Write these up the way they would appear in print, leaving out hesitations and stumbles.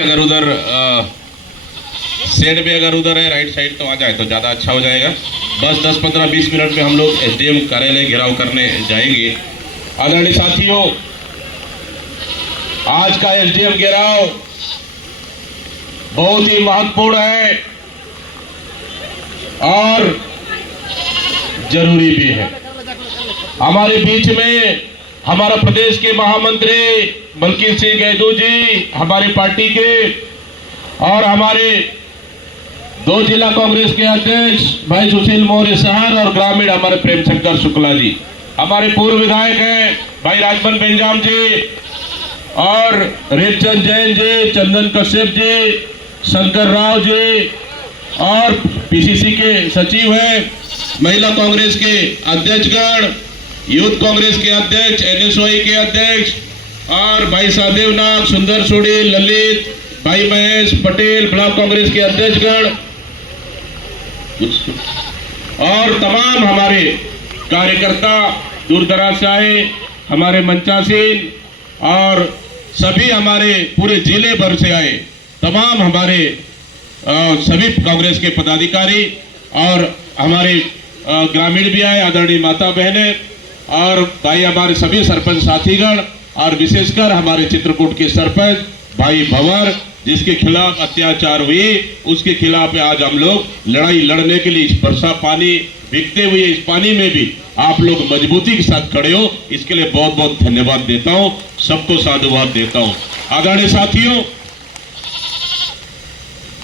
अगर उधर सेड में अगर उधर है राइट साइड तो आ जाए तो ज़्यादा अच्छा हो जाएगा। बस 10-15-20 मिनट में हम लोग एसडीएम कार्यालय घेराव करने जाएंगे। आदरणीय साथियों, आज का एसडीएम घेराव बहुत ही महत्वपूर्ण है और जरूरी भी है। हमारे बीच में हमारा प्रदेश के महामंत्री बलकीर सिंह गैदू जी हमारे पार्टी के और हमारे 2 जिला कांग्रेस के अध्यक्ष भाई सुशील मौर्य शहर और ग्रामीण हमारे प्रेमशंकर शुक्ला जी, हमारे पूर्व विधायक हैं भाई राजबन बेंजाम जी और रेपचंद जैन जी, चंदन कश्यप जी, शंकर राव जी और पीसीसी के सचिव हैं, महिला कांग्रेस के अध्यक्षगण, यूथ कांग्रेस के अध्यक्ष, एनएसओई के अध्यक्ष और भाई सादेव नाग, सुंदर सोडी, ललित, भाई महेश पटेल ब्लॉक कांग्रेस के अध्यक्षगण और तमाम हमारे कार्यकर्ता दूर दराज से आए, हमारे मंचासीन और सभी हमारे पूरे जिले भर से आए तमाम हमारे सभी कांग्रेस के पदाधिकारी और हमारे ग्रामीण भी आए, आदरणीय माता बहनें और भाई हमारे सभी सरपंच साथीगण और विशेषकर हमारे चित्रकूट के सरपंच भाई भंवर, जिसके खिलाफ अत्याचार हुई उसके खिलाफ आज हम लोग लड़ाई लड़ने के लिए इस वर्षा पानी भीगते हुए इस पानी में भी आप लोग मजबूती के साथ खड़े हो, इसके लिए बहुत बहुत धन्यवाद देता हूं, सबको साधुवाद देता हूं। आदरणीय साथियों,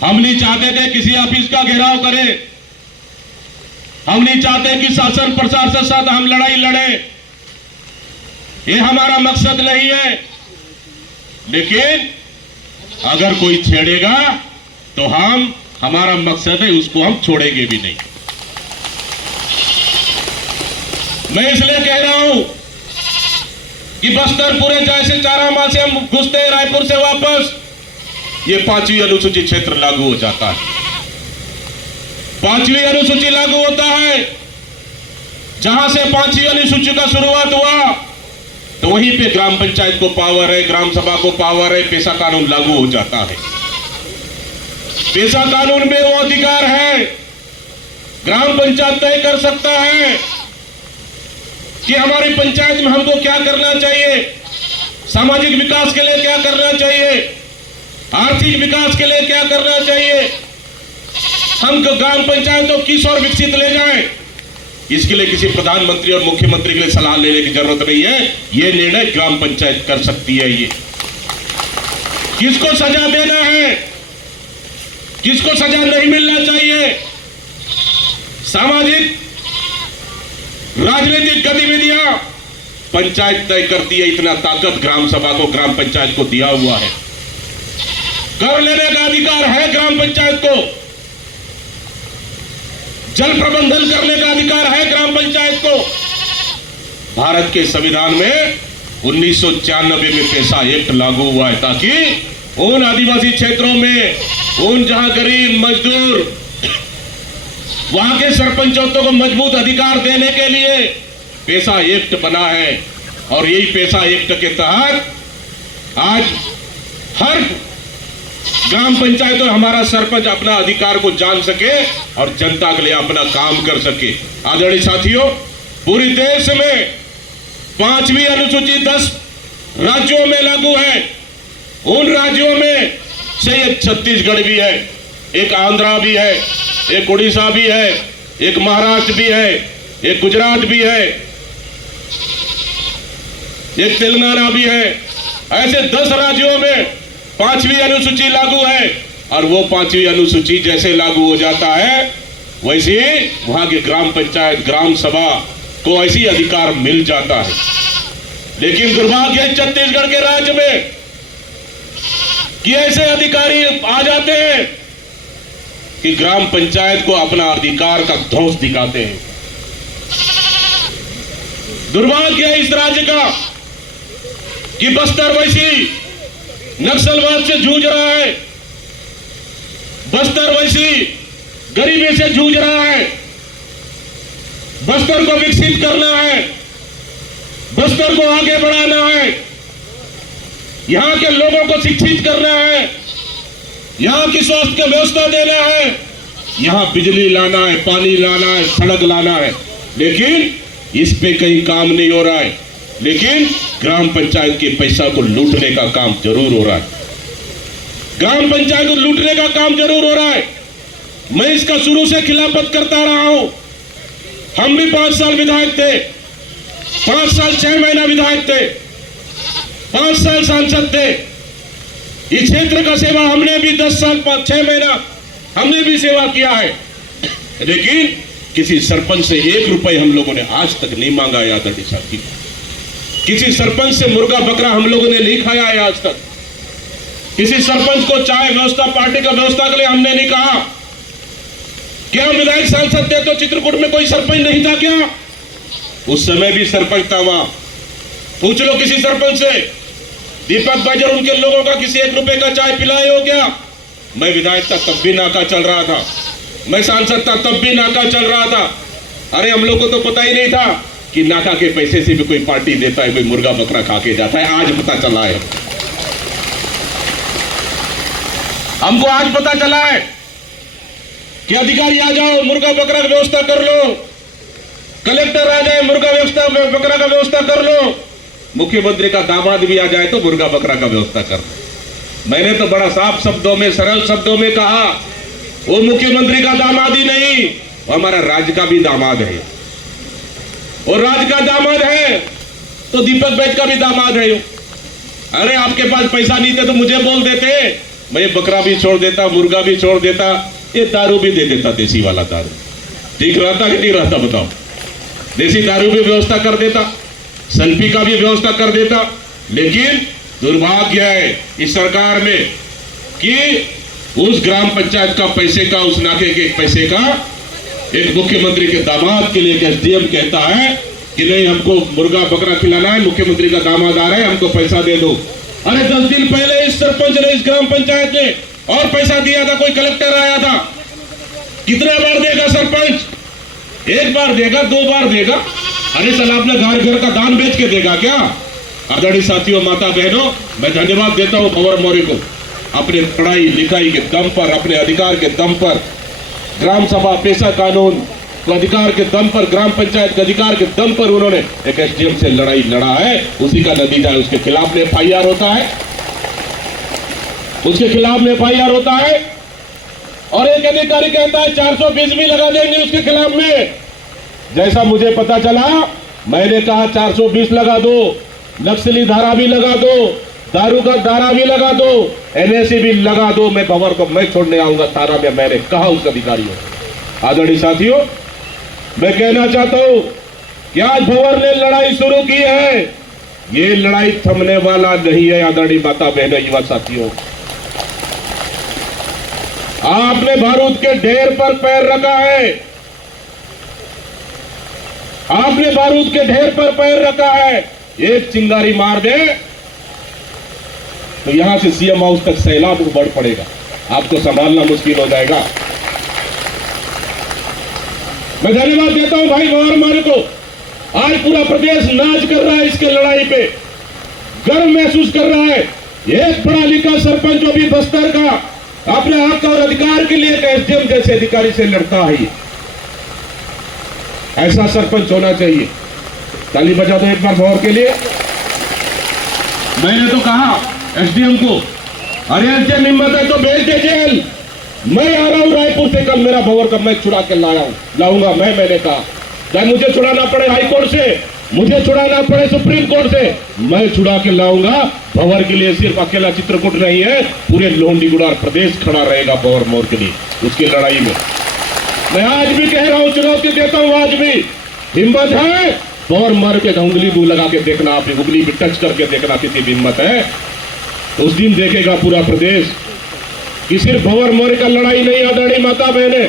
हम नहीं चाहते थे किसी ऑफिस का घेराव करें, हम नहीं चाहते कि शासन प्रशासन के साथ हम लड़ाई लड़े, ये हमारा मकसद नहीं है। लेकिन अगर कोई छेड़ेगा तो हमारा मकसद है उसको हम छोड़ेंगे भी नहीं। मैं इसलिए कह रहा हूं कि बस्तर पूरे जैसे चारामा से हम घुसते हैं रायपुर से वापस, ये 5वीं अनुसूची क्षेत्र लागू हो जाता है। 5वीं अनुसूची लागू होता है, जहां से 5वीं अनुसूची का शुरुआत हुआ तो वहीं पे ग्राम पंचायत को पावर है, ग्राम सभा को पावर है, पेशा कानून लागू हो जाता है। पेशा कानून में वो अधिकार है, ग्राम पंचायत तय कर सकता है कि हमारी पंचायत में हमको क्या करना चाहिए, सामाजिक विकास के लिए क्या करना चाहिए, आर्थिक विकास के लिए क्या करना चाहिए, हम ग्राम पंचायत को किस ओर विकसित ले जाएं, इसके लिए किसी प्रधानमंत्री और मुख्यमंत्री के लिए सलाह लेने की जरूरत नहीं है। यह निर्णय ग्राम पंचायत कर सकती है। ये किसको सजा देना है, किसको सजा नहीं मिलना चाहिए, सामाजिक राजनीतिक गतिविधियां पंचायत तय करती है। इतना ताकत ग्राम सभा को, ग्राम पंचायत को दिया हुआ है। कर लेने का अधिकार है ग्राम पंचायत को, जल प्रबंधन करने का अधिकार है ग्राम पंचायत को। भारत के संविधान में 1994 में पेशा एक्ट लागू हुआ है ताकि उन आदिवासी क्षेत्रों में, उन जहां गरीब मजदूर, वहां के सरपंचों को मजबूत अधिकार देने के लिए पेशा एक्ट बना है। और यही पेशा एक्ट के तहत आज हर ग्राम पंचायत और हमारा सरपंच अपना अधिकार को जान सके और जनता के लिए अपना काम कर सके। आदरणीय साथियों, पूरे देश में 5वीं अनुसूची 10 राज्यों में लागू है। उन राज्यों में से एक छत्तीसगढ़ भी है, एक आंध्रा भी है, एक उड़ीसा भी है, एक महाराष्ट्र भी है, एक गुजरात भी है, एक तेलंगाना भी है। ऐसे 10 राज्यों में 5वीं अनुसूची लागू है और वो 5वीं अनुसूची जैसे लागू हो जाता है वैसे वहां के ग्राम पंचायत, ग्राम सभा को ऐसी अधिकार मिल जाता है। लेकिन दुर्भाग्य है छत्तीसगढ़ के राज्य में कि ऐसे अधिकारी आ जाते हैं कि ग्राम पंचायत को अपना अधिकार का ध्वंस दिखाते हैं। दुर्भाग्य है इस राज्य का कि बस्तर वैसी नक्सलवाद से जूझ रहा है, बस्तर वैसी गरीबी से जूझ रहा है। बस्तर को विकसित करना है, बस्तर को आगे बढ़ाना है, यहाँ के लोगों को शिक्षित करना है, यहाँ की स्वास्थ्य का व्यवस्था देना है, यहाँ बिजली लाना है, पानी लाना है, सड़क लाना है, लेकिन इस पे कहीं काम नहीं हो रहा है। लेकिन ग्राम पंचायत के पैसा को लूटने का काम जरूर हो रहा है, ग्राम पंचायत को लूटने का काम जरूर हो रहा है। मैं इसका शुरू से खिलाफत करता रहा हूं। हम भी 5 साल विधायक थे, 5 साल 6 महीना विधायक थे, 5 साल सांसद थे। इस क्षेत्र का सेवा हमने भी 10 साल 6 महीना हमने भी सेवा किया है, लेकिन किसी सरपंच से 1 रुपए हम लोगों ने आज तक नहीं मांगा है आदरणीय साथी। किसी सरपंच से मुर्गा बकरा हम लोगों ने नहीं खाया है आज तक। किसी सरपंच को चाय व्यवस्था, पार्टी का व्यवस्था के लिए हमने नहीं कहा। क्या हम विधायक सांसद थे तो चित्रकूट में कोई सरपंच नहीं था क्या? उस समय भी सरपंच था वहां। पूछ लो किसी सरपंच से, दीपक भाई और उनके लोगों का किसी 1 रुपए का चाय पिलाए हो क्या? मैं विधायक था तब भी नाका चल रहा था, मैं सांसद था तब भी नाका चल रहा था। अरे हम लोग को तो पता ही नहीं था कि नाका के पैसे से भी कोई पार्टी देता है, कोई मुर्गा बकरा खा के जाता है। आज पता चला है, हमको आज पता चला है कि अधिकारी आ जाओ मुर्गा बकरा की व्यवस्था कर लो, कलेक्टर आ जाए मुर्गा व्यवस्था बकरा का व्यवस्था कर लो, मुख्यमंत्री का दामाद भी आ जाए तो मुर्गा बकरा का व्यवस्था कर लो। मैंने तो बड़ा साफ शब्दों में, सरल शब्दों में कहा, वो मुख्यमंत्री का दामाद ही नहीं, वो हमारा राज्य का भी दामाद है। और राज्य का दामाद है तो दीपक बैज का भी दामाद है। अरे आपके पास पैसा नहीं थे तो मुझे बोल देते, मैं बकरा भी छोड़ देता, मुर्गा भी छोड़ देता, ये दारू भी दे देता, देसी वाला दारू। ठीक रहता कि नहीं रहता बताओ? देसी दारू भी व्यवस्था कर देता, सेल्फी का भी व्यवस्था कर देता। लेकिन दुर्भाग्य है इस सरकार में कि उस ग्राम पंचायत का पैसे का, उस नाके के पैसे का एक मुख्यमंत्री के दामाद के लिए एसडीएम कहता है कि नहीं हमको मुर्गा बकरा खिलाना है, मुख्यमंत्री का दामाद आ रहा है, हमको पैसा दे दो। अरे 10 दिन पहले इस सरपंच ने, इस ग्राम पंचायत ने और पैसा दिया था, कोई कलेक्टर आया था। कितना बार देगा सरपंच? 1 बार देगा, 2 बार देगा? अरे साला अपने घर का दान बेच के देगा क्या? आदरणीय साथियों, माता बहनों, मैं धन्यवाद देता हूं भंवर मौर्य को। अपने पढ़ाई लिखाई के दम पर, अपने अधिकार के दम पर, ग्राम सभा पेशा कानून तो अधिकार के दम पर, ग्राम पंचायत के अधिकार के दम पर उन्होंने एक एसडीएम से लड़ाई लड़ा है। उसी का नतीजा है, उसके खिलाफ में एफआईआर होता है, उसके खिलाफ में एफआईआर होता है। और एक अधिकारी कहता है 420 भी लगा देंगे उसके खिलाफ में। जैसा मुझे पता चला, मैंने कहा 420 लगा दो, नक्सली धारा भी लगा दो, दारू का धारा भी लगा दो, एनएसी भी लगा दो, मैं भंवर को मैं छोड़ने आऊंगा थाना में, मैंने कहा उस अधिकारियों। आदरणीय साथियों, मैं कहना चाहता हूं कि आज भंवर ने लड़ाई शुरू की है, ये लड़ाई थमने वाला नहीं है। आदरणीय माता बहनों, युवा साथियों, आपने बारूद के ढेर पर पैर रखा है, आपने बारूद के ढेर पर पैर रखा है। एक चिंगारी मार दे तो यहां से सीएम हाउस तक सैलाब बढ़ पड़ेगा, आपको संभालना मुश्किल हो जाएगा। मैं धन्यवाद देता हूं भाई भंवर मौर्य को। आज पूरा प्रदेश नाच कर रहा है, इसके लड़ाई पे गर्व महसूस कर रहा है। एक पढ़ा लिखा सरपंच जो भी बस्तर का अपने हक और अधिकार के लिए एसडीएम जैसे अधिकारी से लड़ता है, ऐसा सरपंच होना चाहिए। ताली बजा दो एक बार भंवर के लिए। मैंने तो कहा एसडीएम को, अरे एसडीएम हिम्मत है तो भेज दे जेल। मैं आ रहा हूं रायपुर से, कल मेरा भंवर का मैं छुड़ा के लाऊंगा। मैंने कहा चाहे मुझे छुड़ाना पड़े हाई कोर्ट से, मुझे छुड़ाना पड़े सुप्रीम कोर्ट से, मैं छुड़ा के लाऊंगा। भंवर के लिए सिर्फ अकेला चित्रकूट नहीं है, पूरे लोहंडीगुड़ा प्रदेश खड़ा रहेगा भंवर मौर्य के लिए उसकी लड़ाई में। मैं आज भी कह रहा हूं, चुनौती देता हूं, आज भी हिम्मत है भंवर मौर्य के उंगली दूर लगा के देखना, आप उंगली भी टच करके देखना, किसी भी हिम्मत है उस दिन देखेगा पूरा प्रदेश कि सिर्फ भंवर मौर्य का लड़ाई नहीं। आदरणीय माता बहने,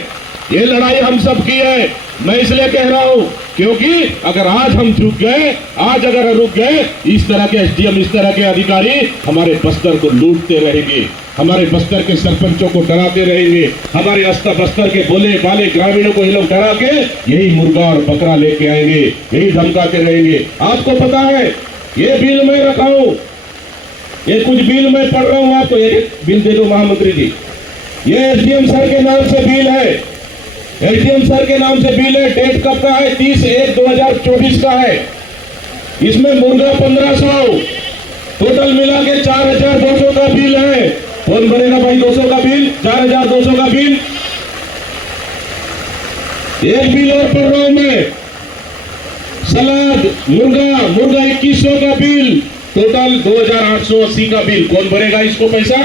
ये लड़ाई हम सब की है। मैं इसलिए कह रहा हूं क्योंकि अगर आज हम झुक गए, आज अगर रुक गए, इस तरह के एसडीएम, इस तरह के अधिकारी हमारे बस्तर को लूटते रहेंगे, हमारे बस्तर के सरपंचों को डराते रहेंगे, हमारे बस्तर के बोले बाले ग्रामीणों को ये लोग डरा के यही मुर्गा और बकरा लेके आएंगे, यही धमकाते रहेंगे। आपको पता है ये बिल मैं रखा हूं, ये कुछ बिल मैं पढ़ रहा हूं, आपको एक बिल दे दो महामंत्री जी, ये एसडीएम सर के नाम से बिल है, एसडीएम सर के नाम से बिल है। डेट कब का है? 30/1/2024 का है। इसमें मुर्गा 1500, टोटल मिला के 4200 का बिल है। कौन बनेगा भाई 200 का बिल? 4200 का बिल। एक बिल और पढ़ रहा हूं मैं, सलाद मुर्गा 2100 का बिल, टोटल 2880 का बिल। कौन भरेगा इसको पैसा?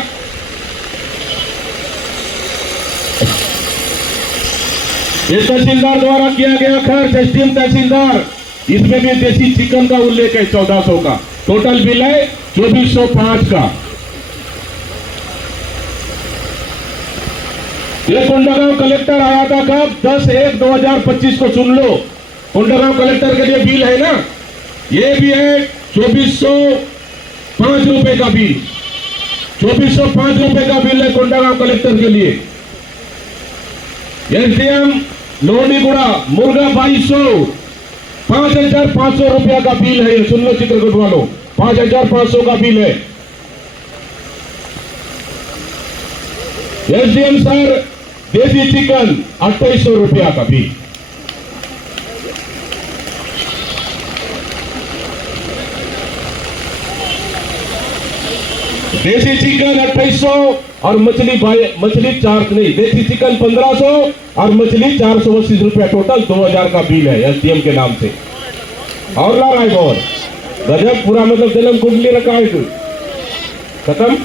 ये तहसीलदार द्वारा किया गया खर्च, एसडीएम तहसीलदार। इसमें भी देसी चिकन का उल्लेख है 1400 का। टोटल बिल है 2405 का। ये कोंडागांव कलेक्टर आया था कब? 10/1/2025 को। सुन लो, कोंडागांव कलेक्टर के लिए बिल है ना, ये भी है 2405 रुपए का बिल। 2405 रुपए का बिल है कोंडागांव कलेक्टर के लिए। एसडीएम लोहंडीगुड़ा मुर्गा 2200, 5500 रुपया का बिल है। सुन लो चित्रकूट वालों, 5500 का बिल है। एसडीएम सर देसी चिकन 2800 रुपया का बिल। देसी चिकन 2800 और मछली चार्ज नहीं, देसी चिकन 1500 और मछली 480 रुपया, टोटल 2000 का बिल है एसडीएम के नाम से। और ला रहा है और गजब, पूरा मतलब जन्म कुंडली रखा है तू, खत्म।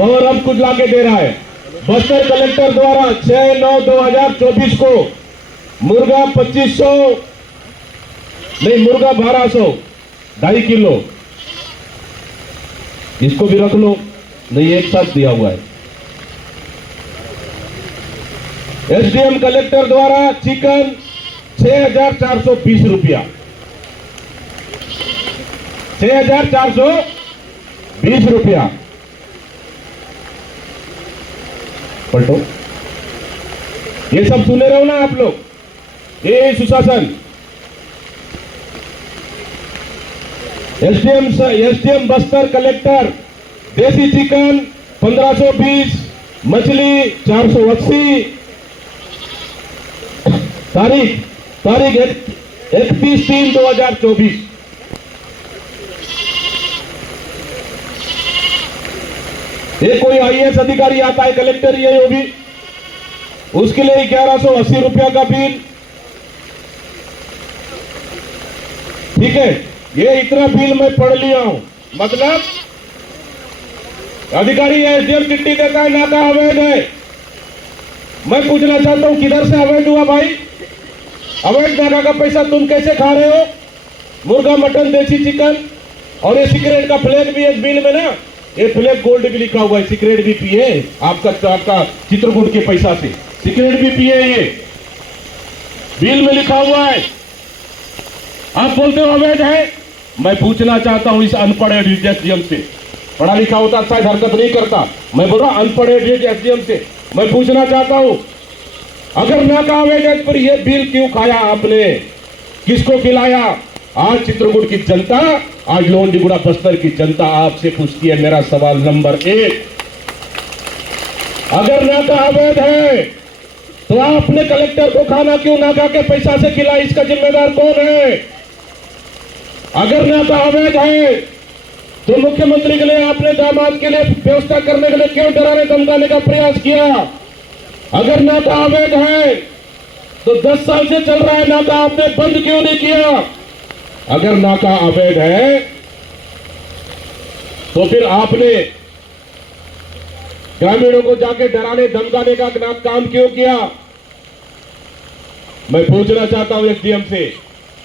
और अब कुछ लाके दे रहा है। बस्तर कलेक्टर द्वारा 6/9/2024 को मुर्गा 2500 नहीं, मुर्गा 1200, 2.5 किलो। इसको भी रख लो, नहीं एक साथ दिया हुआ है। एसडीएम कलेक्टर द्वारा चिकन 6420 रुपया, 6420 रुपया। पलटो, ये सब सुने रहो ना आप लोग, ये सुशासन। एसडीएम बस्तर कलेक्टर देसी चिकन 1520, मछली 480। तारीख 31/3/2024। ये कोई आईएएस अधिकारी आता है कलेक्टर, ये वो भी, उसके लिए 1180 रुपया का बिल। ठीक है, ये इतना बिल मैं पढ़ लिया हूं। मतलब अधिकारी एसडीएम चिट्ठी देता है, नाका अवैध है। मैं पूछना चाहता हूं किधर से अवैध हुआ भाई? अवैध नाका का पैसा तुम कैसे खा रहे हो? मुर्गा, मटन, देसी चिकन और ये सिगरेट का फ्लैग भी है बिल में ना, ये फ्लैग गोल्ड भी लिखा हुआ है। सिगरेट भी पिए आपका चित्रकूट के पैसा से, सिगरेट भी पिए, ये बिल में लिखा हुआ है। आप बोलते हो अवैध है। मैं पूछना चाहता हूं इस अनपढ़ एसडीएम से, पढ़ा लिखा होता शायद हरकत नहीं करता, मैं बोल रहा अनपढ़ एसडीएम से मैं पूछना चाहता हूं, अगर नाका अवैध है पर यह बिल क्यों खाया आपने? किसको खिलाया? आज चित्रकूट की जनता, आज लोहंडीगुड़ा बस्तर की जनता आपसे पूछती है। मेरा सवाल नंबर 1, अगर नाका अवैध है तो आपने कलेक्टर को खाना क्यों नाका के पैसा से खिलाया? इसका जिम्मेदार कौन है? अगर नाका अवैध है तो मुख्यमंत्री के लिए, आपने दामाद के लिए व्यवस्था करने के लिए क्यों डराने धमकाने का प्रयास किया? अगर नाका अवैध है तो 10 साल से चल रहा है नाका, आपने बंद क्यों नहीं किया? अगर नाका अवैध है तो फिर आपने ग्रामीणों को जाके डराने धमकाने का काम क्यों किया? मैं पूछना चाहता हूं एसडीएम से,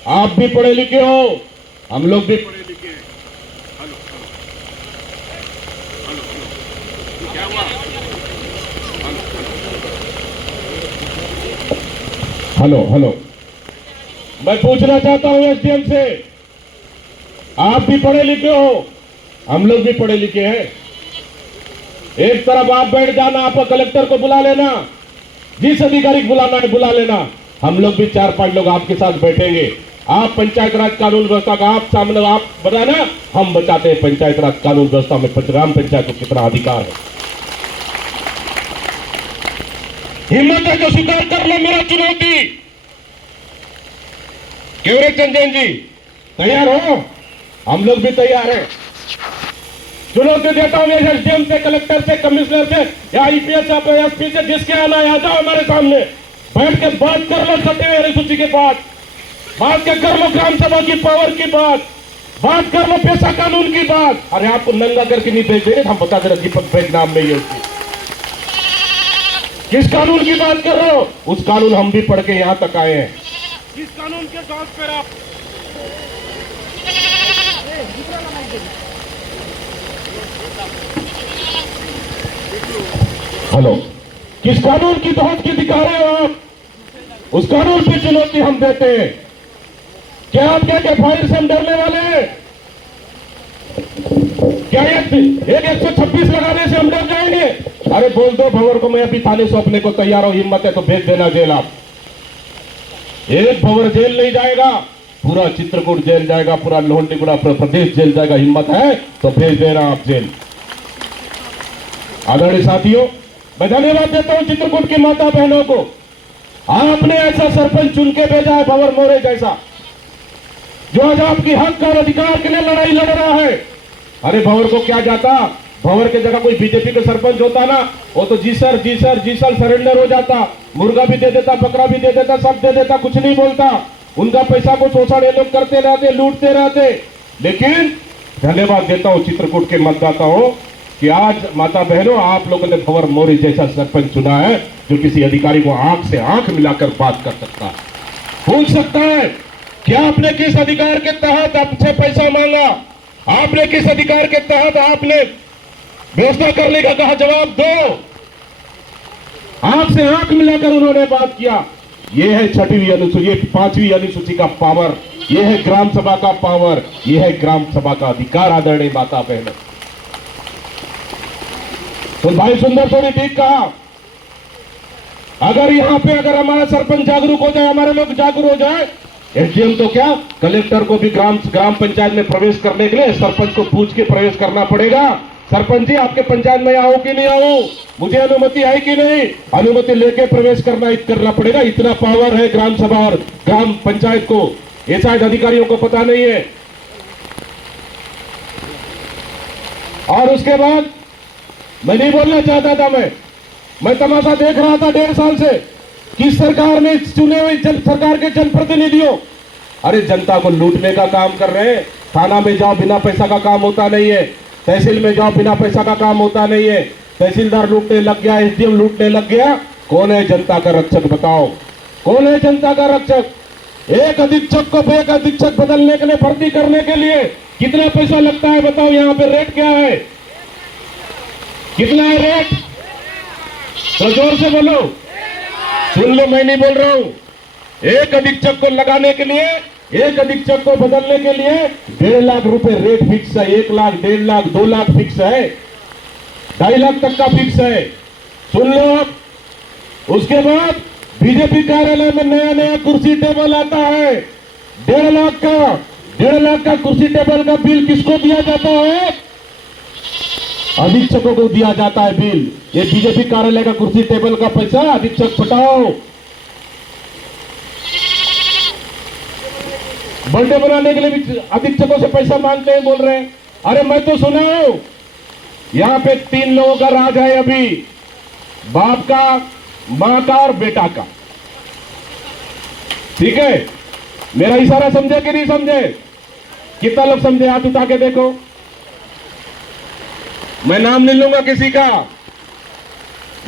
आप भी पढ़े लिखे हो, हम लोग भी पढ़े लिखे हैं। क्या हुआ? हेलो, मैं पूछना चाहता हूं एसडीएम से, आप भी पढ़े लिखे हो, हम लोग भी पढ़े लिखे हैं। एक तरफ आप बैठ जाना, आप कलेक्टर को बुला लेना, जिस अधिकारी को बुलाना है बुला लेना, हम लोग भी 4-5 लोग आपके साथ बैठेंगे। आप पंचायत राज कानून व्यवस्था का आप सामने आप बताना, हम बताते हैं पंचायत राज कानून व्यवस्था में ग्राम पंचायत को कितना अधिकार है। हिम्मत है तो स्वीकार कर लो मेरा चुनौती। क्यों रे चंदन जी, तैयार हो? हम लोग भी तैयार हैं। चुनौती देता हूं एसडीएम से, कलेक्टर से, कमिश्नर से या आईपीएस या एसपी से, जिसके आना है आ जाओ हमारे सामने, बैठ के बात कर लो सत्य अनुसूची के बात के कर लो ग्राम सभा की पावर की बात कर लो पेशा कानून की बात। अरे आपको नंगा करके नहीं भेज देंगे, हम बता दे रहे दीपक बैग नाम नहीं है उसकी। किस कानून की बात कर रहे हो? उस कानून हम भी पढ़ के यहां तक आए हैं। किस कानून के तौर पर आप हेलो, किस कानून की तौर की दिखा रहे हो आप? उस कानून की चुनौती हम देते हैं। क्या आप क्या फाइल से हम डरने वाले हैं? क्या एक 126 लगाने से हम डर जाएंगे? अरे बोल दो भंवर को, मैं अभी थाने सौंपने को तैयार हूं, हिम्मत है तो भेज देना जेल। आप एक भंवर जेल नहीं जाएगा, पूरा चित्रकूट जेल जाएगा, पूरा लोहंडीगुड़ा प्रदेश जेल जाएगा। हिम्मत है तो भेज देना आप जेल। आदरणीय साथियों, मैं धन्यवाद देता हूं चित्रकूट की माता बहनों को। आपने ऐसा सरपंच चुन के भेजा है भंवर मोरे जैसा, जो आज आपकी हक और अधिकार के लिए लड़ाई लड़ रहा है। अरे भंवर को क्या जाता, भंवर के जगह कोई बीजेपी का सरपंच होता ना, वो तो जी सर सरेंडर हो जाता, मुर्गा भी दे देता, बकरा भी दे देता, सब दे देता, कुछ नहीं बोलता। उनका पैसा को शोषण ये लोग करते रहते, लूटते रहते। लेकिन धन्यवाद देता हूं चित्रकूट के मतदाताओं कि आज माता बहनों आप लोगों ने भंवर मोरे जैसा सरपंच चुना है, जो किसी अधिकारी को आंख से आंख मिलाकर बात कर सकता है, पूछ सकता है कि आपने किस अधिकार के तहत आपसे पैसा मांगा, आपने किस अधिकार के तहत आपने व्यवस्था करने का कहा, जवाब दो। आंख से आंख मिलाकर उन्होंने बात किया। यह है 6वीं अनुसूची, 5वीं अनुसूची का पावर, यह है ग्राम सभा का पावर, यह है ग्राम सभा का अधिकार। आदरणीय माता बहनों, तो भाई सुंदर सोनी ठीक कहा। अगर यहां पे अगर हमारा सरपंच जागरूक हो जाए, हमारे लोग जागरूक हो जाए, एसडीएम तो क्या कलेक्टर को भी ग्राम पंचायत में प्रवेश करने के लिए सरपंच को पूछ के प्रवेश करना पड़ेगा। सरपंच जी आपके पंचायत में आओ कि नहीं आओ, मुझे अनुमति है कि नहीं, अनुमति लेके प्रवेश करना पड़ेगा। इतना पावर है ग्राम सभा और ग्राम पंचायत को, ये शायद अधिकारियों को पता नहीं है। और उसके बाद मैं नहीं बोलना चाहता था, मैं तमाशा देख रहा था 1.5 साल से कि सरकार ने चुने हुए सरकार के जनप्रतिनिधियों, अरे जनता को लूटने का काम कर रहे हैं। थाना में जाओ बिना पैसा का काम होता नहीं है, तहसील में जाओ बिना पैसा का काम होता नहीं है, तहसीलदार लूटने लग गया, एसडीएम लूटने लग गया। कौन है जनता का रक्षक बताओ, कौन है जनता का रक्षक? एक अधीक्षक को एक अधीक्षक बदलने के लिए, भर्ती करने के लिए कितना पैसा लगता है बताओ? यहाँ पे रेट क्या है, कितना है रेट? तो जोर से बोलो, सुन लो, मैं नहीं बोल रहा हूं। एक अधीक्षक को लगाने के लिए, एक अधीक्षक को बदलने के लिए 1.5 लाख रुपए रेट फिक्स है। 1 लाख, 1.5 लाख, 2 लाख फिक्स है, 2.5 लाख तक का फिक्स है। सुन लो आप। उसके बाद बीजेपी कार्यालय में नया नया कुर्सी टेबल आता है, 1.5 लाख का कुर्सी टेबल का बिल किसको दिया जाता है? अधीक्षकों को दिया जाता है बिल। ये बीजेपी कार्यालय का कुर्सी टेबल का पैसा अधीक्षक पटाओ। बर्थडे बनाने के लिए भी अधीक्षकों से पैसा मांगते हैं, बोल रहे हैं। अरे मैं तो सुना हूं यहां पे 3 लोगों का राज है अभी, बाप का, मां का और बेटा का। ठीक है, मेरा इशारा समझे कि नहीं समझे? कितना लोग समझे? हाथ उठा के देखो। मैं नाम नहीं लूंगा किसी का।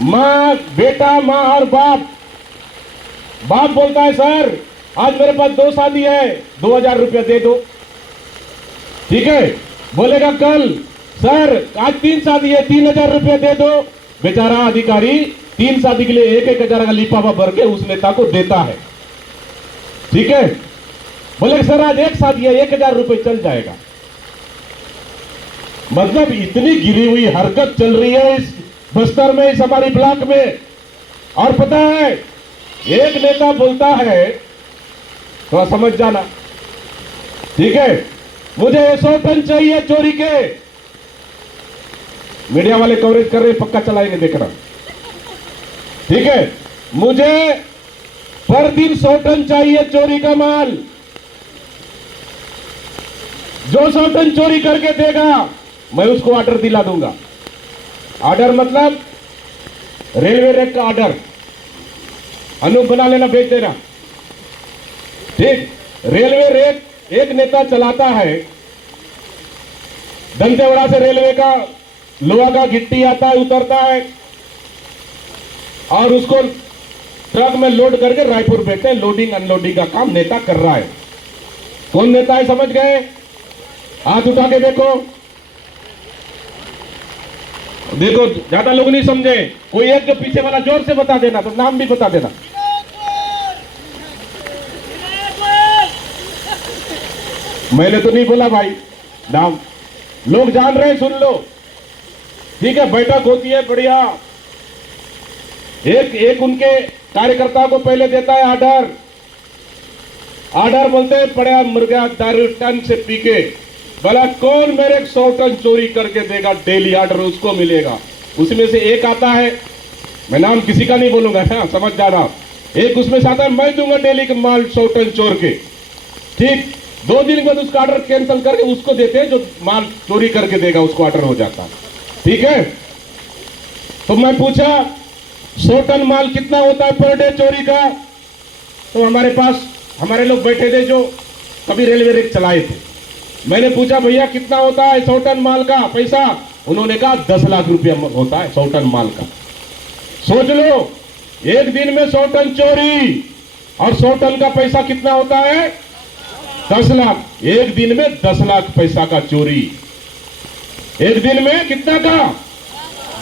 मां, बेटा, मां और बाप। बाप बोलता है सर आज मेरे पास 2 शादी है, 2000 रुपया दे दो। ठीक है, बोलेगा कल सर आज 3 शादी है, 3000 रुपया दे दो। बेचारा अधिकारी 3 शादी के लिए 1,000 का लिफाफा भर के उस नेता को देता है। ठीक है, बोले सर आज 1 शादी है, 1000 रुपये चल जाएगा। मतलब इतनी गिरी हुई हरकत चल रही है इस बस्तर में, इस हमारी ब्लॉक में। और पता है एक नेता बोलता है, थोड़ा समझ जाना, ठीक है, मुझे 100 टन चाहिए चोरी के। मीडिया वाले कवरेज कर रहे, पक्का चलाएंगे देखना। ठीक है, मुझे पर दिन 100 टन चाहिए चोरी का माल। जो 100 टन चोरी करके देगा मैं उसको ऑर्डर दिला दूंगा। ऑर्डर मतलब रेलवे रेक का ऑर्डर, अनूप बना लेना, भेज देना। ठीक, रेलवे रेक एक नेता चलाता है, दंतेवाड़ा से रेलवे का लोहा का गिट्टी आता है, उतरता है और उसको ट्रक में लोड करके रायपुर भेजते हैं। लोडिंग अनलोडिंग का काम नेता कर रहा है। कौन नेता है समझ गए? हाथ उठा के देखो। देखो ज्यादा लोग नहीं समझे, कोई एक जो पीछे वाला जोर से बता देना, तो नाम भी बता देना। मैंने तो नहीं बोला भाई नाम, लोग जान रहे हैं, सुन लो। ठीक है, बैठक होती है बढ़िया, एक उनके कार्यकर्ता को पहले देता है ऑर्डर। ऑर्डर बोलते हैं पड़ा मुर्गा दारू टन से पी के, बोला कौन मेरे 100 टन चोरी करके देगा, डेली ऑर्डर उसको मिलेगा। उसमें से एक आता है, मैं नाम किसी का नहीं बोलूंगा ना, समझ जाना। एक उसमें से आता है मैं दूंगा डेली का माल 100 टन चोर के। ठीक, 2 दिन बाद उसका ऑर्डर कैंसिल करके उसको देते हैं, जो माल चोरी करके देगा उसको ऑर्डर हो जाता है। ठीक है, तो मैं पूछा 100 टन माल कितना होता है पर डे चोरी का? तो हमारे पास हमारे लोग बैठे थे जो कभी रेलवे रेक चलाए थे। मैंने पूछा भैया कितना होता है 100 टन माल का पैसा? उन्होंने कहा 10 लाख रुपया होता है 100 टन माल का। सोच लो, एक दिन में 100 टन चोरी और 100 टन का पैसा कितना होता है? 10 लाख। एक दिन में 10 लाख पैसा का चोरी। एक दिन में कितना का?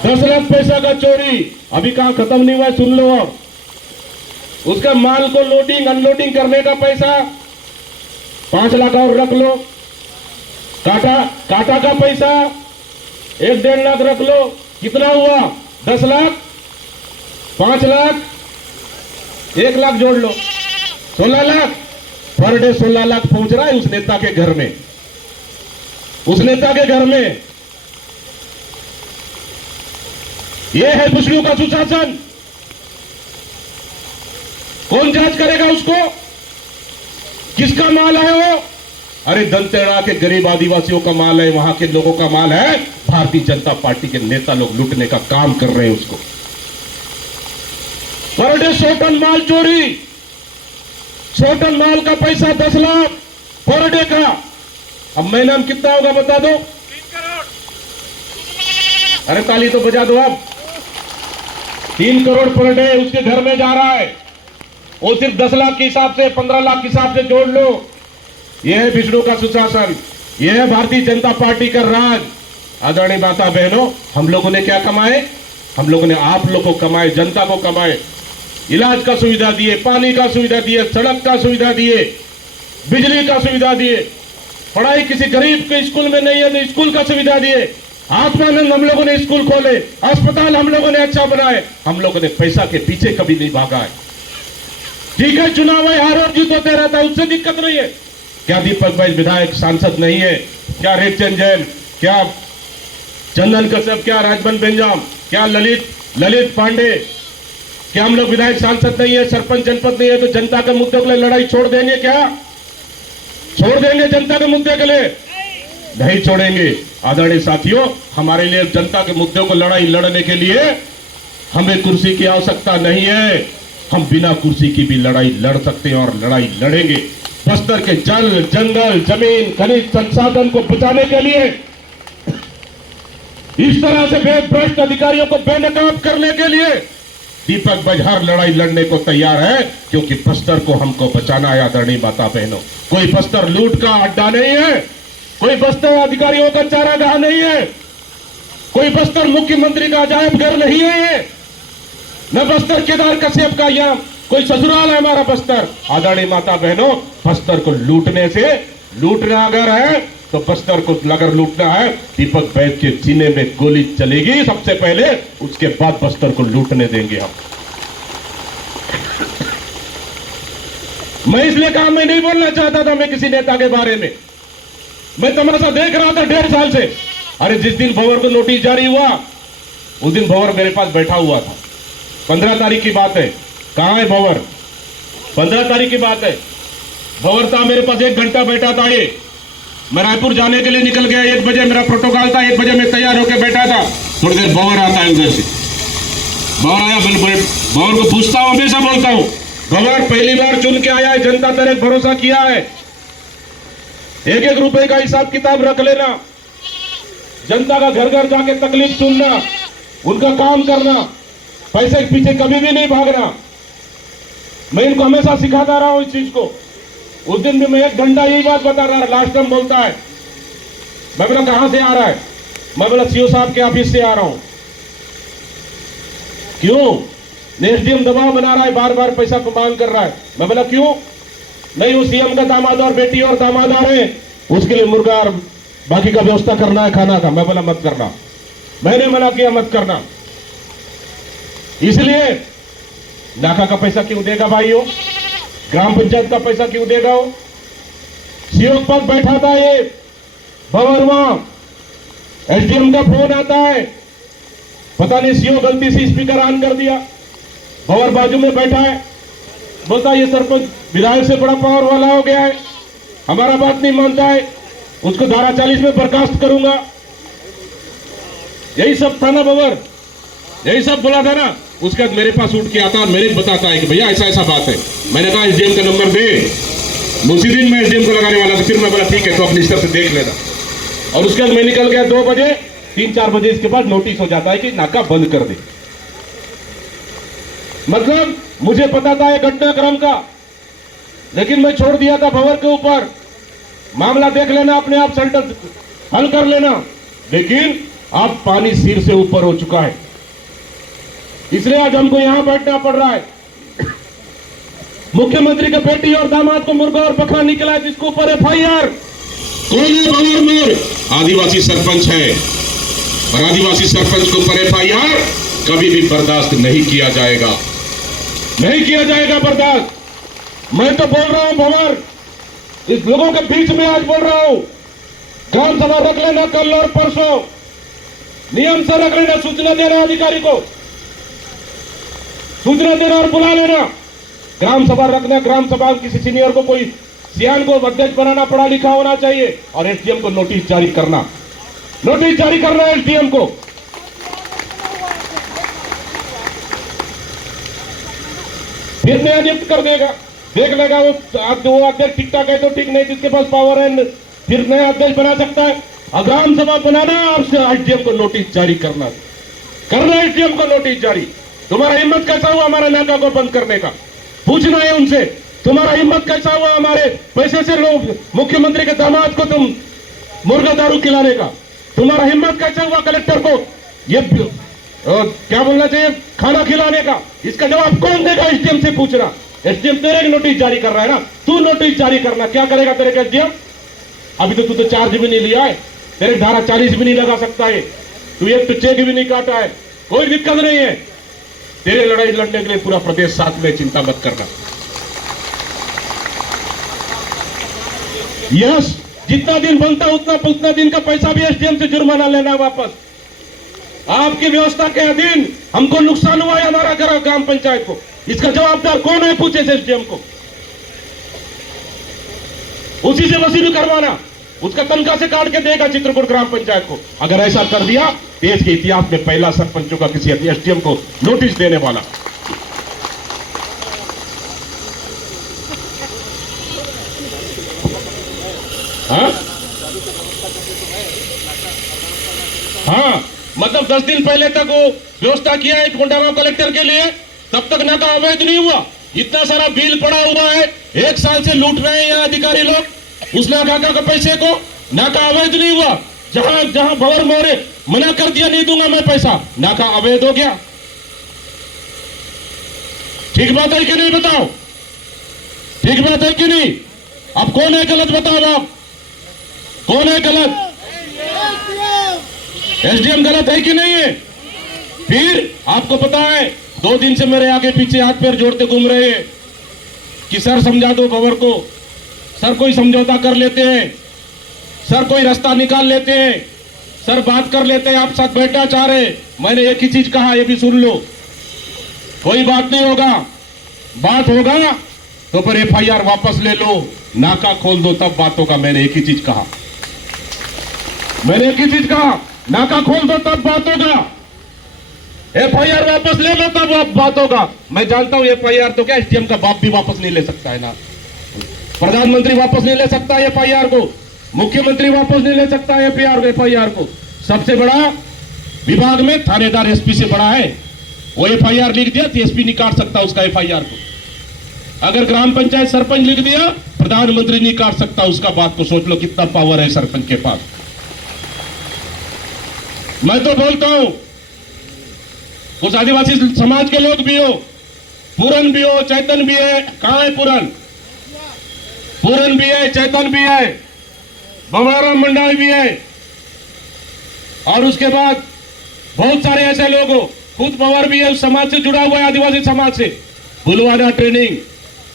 10 लाख पैसा का चोरी। अभी कहां खत्म नहीं हुआ, सुन लो। अब उसका माल को लोडिंग अनलोडिंग करने का पैसा 5 लाख और रख लो। काटा का पैसा 1-1.5 लाख रख लो। कितना हुआ? 10 लाख, 5 लाख, 1 लाख जोड़ लो, 16 लाख। पर डे 16 लाख पहुंच रहा है उस नेता के घर में, उस नेता के घर में। यह है विष्णु का सुशासन। कौन जांच करेगा उसको? किसका माल है वो? अरे दंतेवाड़ा के गरीब आदिवासियों का माल है, वहां के लोगों का माल है। भारतीय जनता पार्टी के नेता लोग लूटने का काम कर रहे हैं उसको। पर डे 100 टन माल चोरी, 100 टन माल का पैसा 10 लाख पर डे का। अब महीना में कितना होगा बता दो? 3 करोड़। अरे ताली तो बजा दो आप। 3 करोड़ पर डे उसके घर में जा रहा है। वो सिर्फ 10 लाख के हिसाब से, 15 लाख के हिसाब से जोड़ लो। यह है विष्णु का सुशासन, यह है भारतीय जनता पार्टी का राज। आदरणीय माता बहनों, हम लोगों ने क्या कमाए? हम लोगों ने आप लोग को कमाए, जनता को कमाए। इलाज का सुविधा दिए, पानी का सुविधा दिए, सड़क का सुविधा दिए, बिजली का सुविधा दिए। पढ़ाई किसी गरीब के स्कूल में नहीं है तो स्कूल का सुविधा दिए। आत्मानंद हम लोगों ने स्कूल खोले, अस्पताल हम लोगों ने अच्छा बनाए। हम लोगों ने पैसा के पीछे कभी नहीं भागा है। ठीक है, चुनाव है, हार और जीत होते रहता है, उससे दिक्कत नहीं है। क्या दीपक भाई विधायक सांसद नहीं है? क्या रेखचंद जैन, क्या चंदन कश्यप, क्या राजबन बेंजाम, क्या ललित पांडे, क्या हम लोग विधायक सांसद नहीं है, सरपंच जनपद नहीं है तो जनता के मुद्दे के लिए लड़ाई छोड़ देंगे? क्या छोड़ देंगे जनता के मुद्दे के लिए? नहीं छोड़ेंगे। आदरणीय साथियों, हमारे लिए जनता के मुद्दों को लड़ाई लड़ने के लिए हमें कुर्सी की आवश्यकता नहीं है। हम बिना कुर्सी की भी लड़ाई लड़ सकते हैं और लड़ाई लड़ेंगे। बस्तर के जल, जंगल, जमीन, खनिज संसाधन को बचाने के लिए, इस तरह से भ्रष्ट अधिकारियों को बेनकाब करने के लिए दीपक भाई हर लड़ाई लड़ने को तैयार है, क्योंकि बस्तर को हमको बचाना है। आदरणीय माता बहनों, कोई बस्तर लूट का अड्डा नहीं है, कोई बस्तर अधिकारियों का चारागाह नहीं है, कोई बस्तर मुख्यमंत्री का अजायब घर नहीं है, न बस्तर केदार कश्यप का यहाँ कोई ससुराल है हमारा बस्तर। आदरणीय माता बहनों, बस्तर को लूटना अगर है तो बस्तर को अगर लूटना है, दीपक भाई के सीने में गोली चलेगी सबसे पहले, उसके बाद बस्तर को लूटने देंगे हम। मैं इसलिए कहा, मैं नहीं बोलना चाहता था मैं किसी नेता के बारे में। मैं तमाशा देख रहा था 1.5 साल से। अरे जिस दिन भंवर को नोटिस जारी हुआ उस दिन भंवर मेरे पास बैठा हुआ था। 15 तारीख की बात है। कहाँ है भंवर? 15 तारीख की बात है। भंवर था मेरे पास, 1 घंटा बैठा था। ये मैं रायपुर जाने के लिए निकल गया, 1 बजे मेरा प्रोटोकॉल था, 1 बजे मैं तैयार होकर बैठा था। थोड़ी देर भंवर आता है उधर से, भंवर आया, भंवर को पूछता हूं, हमेशा बोलता हूं, भंवर पहली बार चुन के आया है, जनता तेरे भरोसा किया है, 1-1 रुपए का हिसाब किताब रख लेना, जनता का घर घर जाके तकलीफ सुनना, उनका काम करना, पैसे के पीछे कभी भी नहीं भागना। मैं इनको हमेशा सिखाता रहा हूं इस चीज को। उस दिन भी मैं 1 घंटा यही बात बता रहा, लास्ट टाइम बोलता है, मैं बोला कहां से आ रहा है? मैं बोला सीओ साहब के ऑफिस से आ रहा हूं। क्यों? एसडीएम दबाव बना रहा है, बार बार पैसा को मांग कर रहा है। मैं बोला क्यों? नहीं, वो सीएम का दामाद और बेटी और दामाद आ रहे हैं, उसके लिए मुर्गा और बाकी का व्यवस्था करना है खाना का। मैं बोला मत करना, मैंने मना किया मत करना। इसलिए नाका का पैसा क्यों देगा भाइयों? ग्राम पंचायत का पैसा क्यों देगा? वो सीओ के पास बैठा था ये भंवर, वहां एसडीएम का फोन आता है, पता नहीं सीओ गलती से स्पीकर ऑन कर दिया, भंवर बाजू में बैठा है, बोलता ये सरपंच विधायक से बड़ा पावर वाला हो गया है, हमारा बात नहीं मानता है, उसको धारा 40 में बर्खास्त करूंगा। यही सब था ना भंवर, यही सब बोला था ना। उसके बाद मेरे पास उठ के आता और मेरे बताता है कि भैया ऐसा ऐसा बात है। मैंने कहा एसडीएम का नंबर दे, उसी दिन मैं एसडीएम को लगाने वाला था। फिर मैं बोला ठीक है, तो अपनी स्तर से देख लेना। और उसके बाद मैं निकल गया 2 बजे, 3-4 बजे इसके बाद नोटिस हो जाता है कि नाका बंद कर दे। मतलब मुझे पता था ये घटनाक्रम का, लेकिन मैं छोड़ दिया था भंवर के ऊपर, मामला देख लेना अपने आप, सेंटर हल कर लेना। लेकिन अब पानी सिर से ऊपर हो चुका है, इसलिए आज हमको यहां बैठना पड़ रहा है। मुख्यमंत्री के बेटी और दामाद को मुर्गा और बकरा निकला है, जिसके ऊपर एफआईआर। कौन है भंवर में? आदिवासी सरपंच है, और आदिवासी सरपंच के ऊपर एफआईआर कभी भी बर्दाश्त नहीं किया जाएगा, नहीं किया जाएगा बर्दाश्त। मैं तो बोल रहा हूं भंवर, इस लोगों के बीच में आज बोल रहा हूं, ग्राम सभा रख लेना कल और परसों, नियम से रख लेना, सूचना देना अधिकारी को, सूचना देना और बुला लेना, ग्राम सभा रखना। ग्राम सभा किसी सीनियर को, कोई सियान को अध्यक्ष बनाना, पढ़ा लिखा होना चाहिए, और एसडीएम को नोटिस जारी करना, नोटिस जारी करना एसडीएम को। फिर नया नियुक्त कर देगा, देख लेगा वो अध्यक्ष ठीक ठाक है तो ठीक, नहीं जिसके पास पावर है फिर नया अध्यक्ष बना सकता है। और ग्राम सभा बनाना और एसडीएम को नोटिस जारी करना एसडीएम को नोटिस जारी। तुम्हारा हिम्मत कैसा हुआ हमारा नाका को बंद करने का? पूछना है उनसे, तुम्हारा हिम्मत कैसा हुआ हमारे पैसे से लोग मुख्यमंत्री के दामाद को तुम मुर्गा दारू खिलाने का? तुम्हारा हिम्मत कैसा हुआ कलेक्टर को ये क्या बोलना चाहिए, खाना खिलाने का? इसका जवाब कौन देगा? एसडीएम से पूछना। एसडीएम तेरे नोटिस जारी कर रहा है ना, तू नोटिस जारी करना। क्या करेगा तेरे का एसडीएम? अभी तो तू तो चार्ज भी नहीं लिया है, तेरे धारा 40 भी नहीं लगा सकता है, तू एक तो चेक भी नहीं काटा है, कोई दिक्कत नहीं है। तेरे लड़ाई लड़ने के लिए पूरा प्रदेश साथ में, चिंता मत करना। यस, जितना दिन बनता उतना दिन का पैसा भी एसडीएम से जुर्माना लेना वापस। आपकी व्यवस्था के अधीन हमको नुकसान हुआ है हमारा ग्राम पंचायत को, इसका जवाबदार कौन है? पूछे एसडीएम को, उसी से वसूली करवाना, उसका तनख्वाह से काट के देगा चित्रकूट ग्राम पंचायत को। अगर ऐसा कर दिया, देश के इतिहास में पहला सरपंचों का किसी एसडीएम को नोटिस देने वाला। हाँ, मतलब 10 दिन पहले तक वो व्यवस्था किया है कोंडागांव कलेक्टर के लिए, तब तक नाका अवैध नहीं हुआ। इतना सारा बिल पड़ा हुआ है, 1 साल से लूट रहे हैं यहाँ अधिकारी लोग उस नाका के पैसे को। नाका अवैध नहीं हुआ, जहां जहां भंवर मोरे मना कर दिया नहीं दूंगा मैं पैसा, नाका अवैध हो गया। ठीक बात है कि नहीं? बताओ, ठीक बात है कि नहीं? अब कौन है गलत? बताओ आप, कौन है गलत? एसडीएम गलत है कि नहीं है? फिर आपको पता है 2 दिन से मेरे आगे पीछे हाथ पैर जोड़ते घूम रहे हैं कि सर समझा दो भंवर को, सर कोई समझौता कर लेते हैं, सर कोई रास्ता निकाल लेते हैं, सर बात कर लेते हैं, आप साथ बैठना चाह रहे। मैंने एक ही चीज कहा, ये भी सुन लो, कोई बात नहीं होगा, बात होगा तो फिर एफआईआर वापस ले लो, नाका खोल दो, तब बात होगा। मैंने एक ही चीज कहा, नाका खोल दो तब बात होगा। एफआईआर वापस ले लो तब बात होगा। मैं जानता हूं एफआईआर तो क्या, एसडीएम का बाप भी वापस नहीं ले सकता है ना, प्रधानमंत्री वापस नहीं ले सकता है एफआईआर को, मुख्यमंत्री वापस नहीं ले सकता है एफआईआर को। सबसे बड़ा विभाग में थानेदार एसपी से बड़ा है, वो एफआईआर लिख दिया तो एसपी नहीं काट सकता उसका एफआईआर को। अगर ग्राम पंचायत सरपंच लिख दिया, प्रधानमंत्री नहीं काट सकता उसका। बात को सोच लो कितना पावर है सरपंच के पास। मैं तो बोलता हूं उस आदिवासी समाज के लोग भी हो, पूरन भी हो, चैतन भी है। कहां है पूरन? पूरन भी है, चैतन भी है, बमणाराम मंडावी भी है, और उसके बाद बहुत सारे ऐसे लोग हो। खुद पवार भी है, उस समाज से जुड़ा हुआ है, आदिवासी समाज से। बुलवाना ट्रेनिंग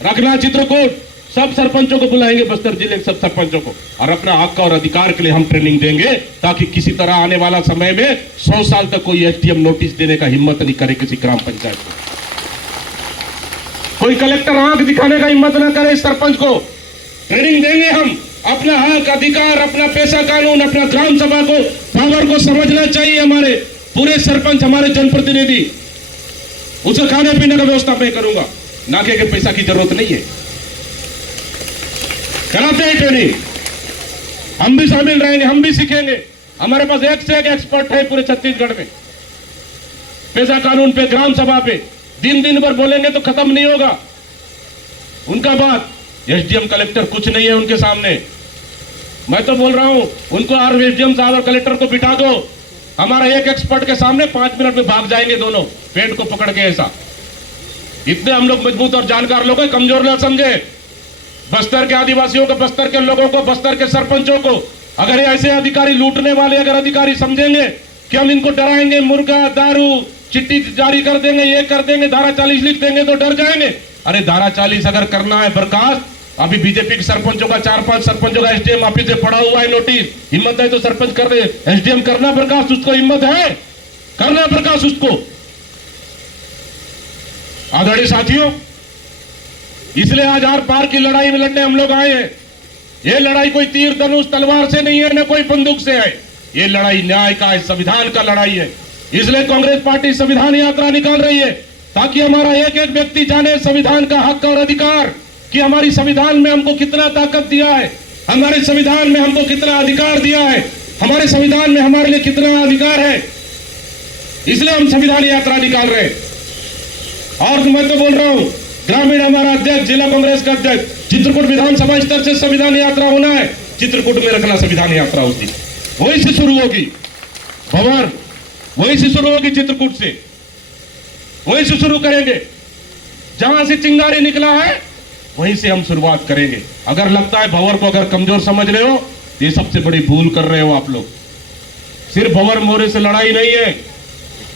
रखना, चित्रकूट सब सरपंचों को बुलाएंगे, बस्तर जिले के सब सरपंचों को, और अपना हक और अधिकार के लिए हम ट्रेनिंग देंगे, ताकि किसी तरह आने वाला समय में 100 साल तक कोई एसडीएम नोटिस देने का हिम्मत नहीं करे किसी ग्राम पंचायत को। कोई कलेक्टर आंख दिखाने का हिम्मत ना करे सरपंच को। ट्रेनिंग देंगे हम, अपना हक अधिकार, अपना पैसा कानून, अपना ग्राम सभा को पावर को समझना चाहिए। हमारे पूरे सरपंच हमारे जनप्रतिनिधि, उसे खाने पीने का व्यवस्था मैं करूंगा, ना कि पैसा की जरूरत नहीं है। कराते हैं ट्रेनिंग, हम भी शामिल रहेंगे, हम भी सीखेंगे। हमारे पास एक से एक एक्सपर्ट है पूरे छत्तीसगढ़ में, पैसा कानून पे, ग्राम सभा पे। दिन भर बोलेंगे तो खत्म नहीं होगा उनका बात। एसडीएम कलेक्टर कुछ नहीं है उनके सामने। मैं तो बोल रहा हूं उनको, और एसडीएम साहब और कलेक्टर को बिठा दो, हमारा एक एक्सपर्ट के सामने 5 मिनट में भाग जाएंगे दोनों, पेट को पकड़ के। ऐसा इतने हम लोग मजबूत और जानकार लोग हैं, कमजोर ना समझे। बस्तर के आदिवासियों को, बस्तर के लोगों को, बस्तर के सरपंचों को अगर ऐसे अधिकारी, लूटने वाले अगर अधिकारी समझेंगे कि हम इनको डराएंगे, मुर्गा, दारू, चिट्ठी जारी कर देंगे, ये कर देंगे, धारा 40 लिख देंगे, तो डर जाएंगे। अरे धारा 40 अगर करना है बर्खास्त, अभी बीजेपी के सरपंचों का, 4-5 सरपंचों का एसडीएम ऑफिस से पड़ा हुआ है नोटिस। हिम्मत है तो सरपंच कर दे, एसडीएम करना बर्खास्त, उसको हिम्मत है करना बर्खास्त उसको। आदरणीय साथियों, इसलिए आज आर पार की लड़ाई में लड़ने हम लोग आए हैं। ये लड़ाई कोई तीर धनुष तलवार से नहीं है, न कोई बंदूक से है। ये लड़ाई न्याय का है, संविधान का लड़ाई है। इसलिए कांग्रेस पार्टी संविधान यात्रा निकाल रही है, ताकि हमारा एक एक व्यक्ति जाने संविधान का हक और अधिकार, कि हमारी संविधान में हमको कितना ताकत दिया है, हमारे संविधान में हमको कितना अधिकार दिया है, हमारे संविधान में हमारे लिए कितना अधिकार है। इसलिए हम संविधान यात्रा निकाल रहे हैं। और मैं तो बोल रहा हूं, ग्रामीण हमारा अध्यक्ष, जिला कांग्रेस का अध्यक्ष, चित्रकूट विधानसभा स्तर से संविधान यात्रा होना है, चित्रकूट में रखना संविधान यात्रा उस दिन। वहीं से शुरू होगी भंवर, वहीं से शुरू होगी चित्रकूट से, वहीं से शुरू करेंगे। जहां से चिंगारी निकला है वहीं से हम शुरुआत करेंगे। अगर लगता है भंवर को अगर कमजोर समझ रहे हो, ये सबसे बड़ी भूल कर रहे हो आप लोग। सिर्फ भंवर मोरे से लड़ाई नहीं है,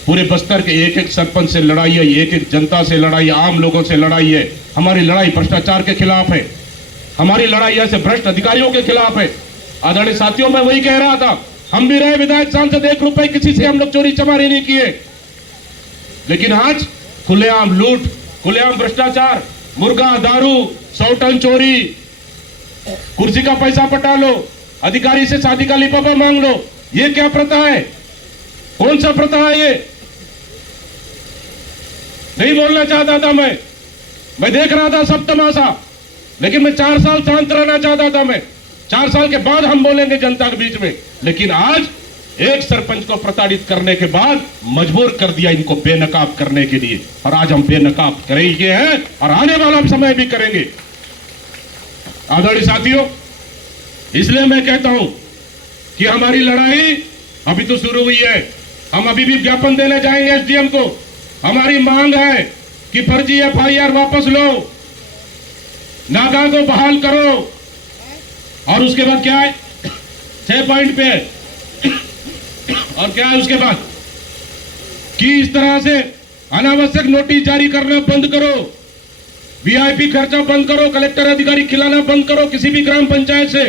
पूरे बस्तर के एक एक सरपंच से लड़ाई है, एक एक जनता से लड़ाई है, आम लोगों से लड़ाई है। हमारी लड़ाई भ्रष्टाचार के खिलाफ है, हमारी लड़ाई ऐसे भ्रष्ट अधिकारियों के खिलाफ है। आदरणीय साथियों, मैं वही कह रहा था, हम भी रहे विधायक सांसद, 1 रुपए किसी से हम लोग चोरी चमारी नहीं किए, लेकिन आज खुलेआम लूट, खुलेआम भ्रष्टाचार, मुर्गा, दारू, 100 टन चोरी, कुर्सी का पैसा पटा लो, अधिकारी से शादी का लिफाफा मांग लो। ये क्या प्रथा है? कौन सा प्रथा है ये? नहीं बोलना चाहता था मैं देख रहा था सब तमाशा, लेकिन मैं 4 साल शांत रहना चाहता था। मैं 4 साल के बाद हम बोलेंगे जनता के बीच में, लेकिन आज एक सरपंच को प्रताड़ित करने के बाद मजबूर कर दिया इनको बेनकाब करने के लिए, और आज हम बेनकाब करेंगे हैं और आने वाला समय भी करेंगे। आदरणीय साथियों, इसलिए मैं कहता हूं कि हमारी लड़ाई अभी तो शुरू हुई है। हम अभी भी ज्ञापन देने जाएंगे एसडीएम को। हमारी मांग है कि फर्जी एफआईआर वापस लो, नागा को बहाल करो, और उसके बाद क्या है, 6 पॉइंट पे, और क्या है उसके बाद, कि इस तरह से अनावश्यक नोटिस जारी करना बंद करो, वीआईपी खर्चा बंद करो, कलेक्टर अधिकारी खिलाना बंद करो किसी भी ग्राम पंचायत से।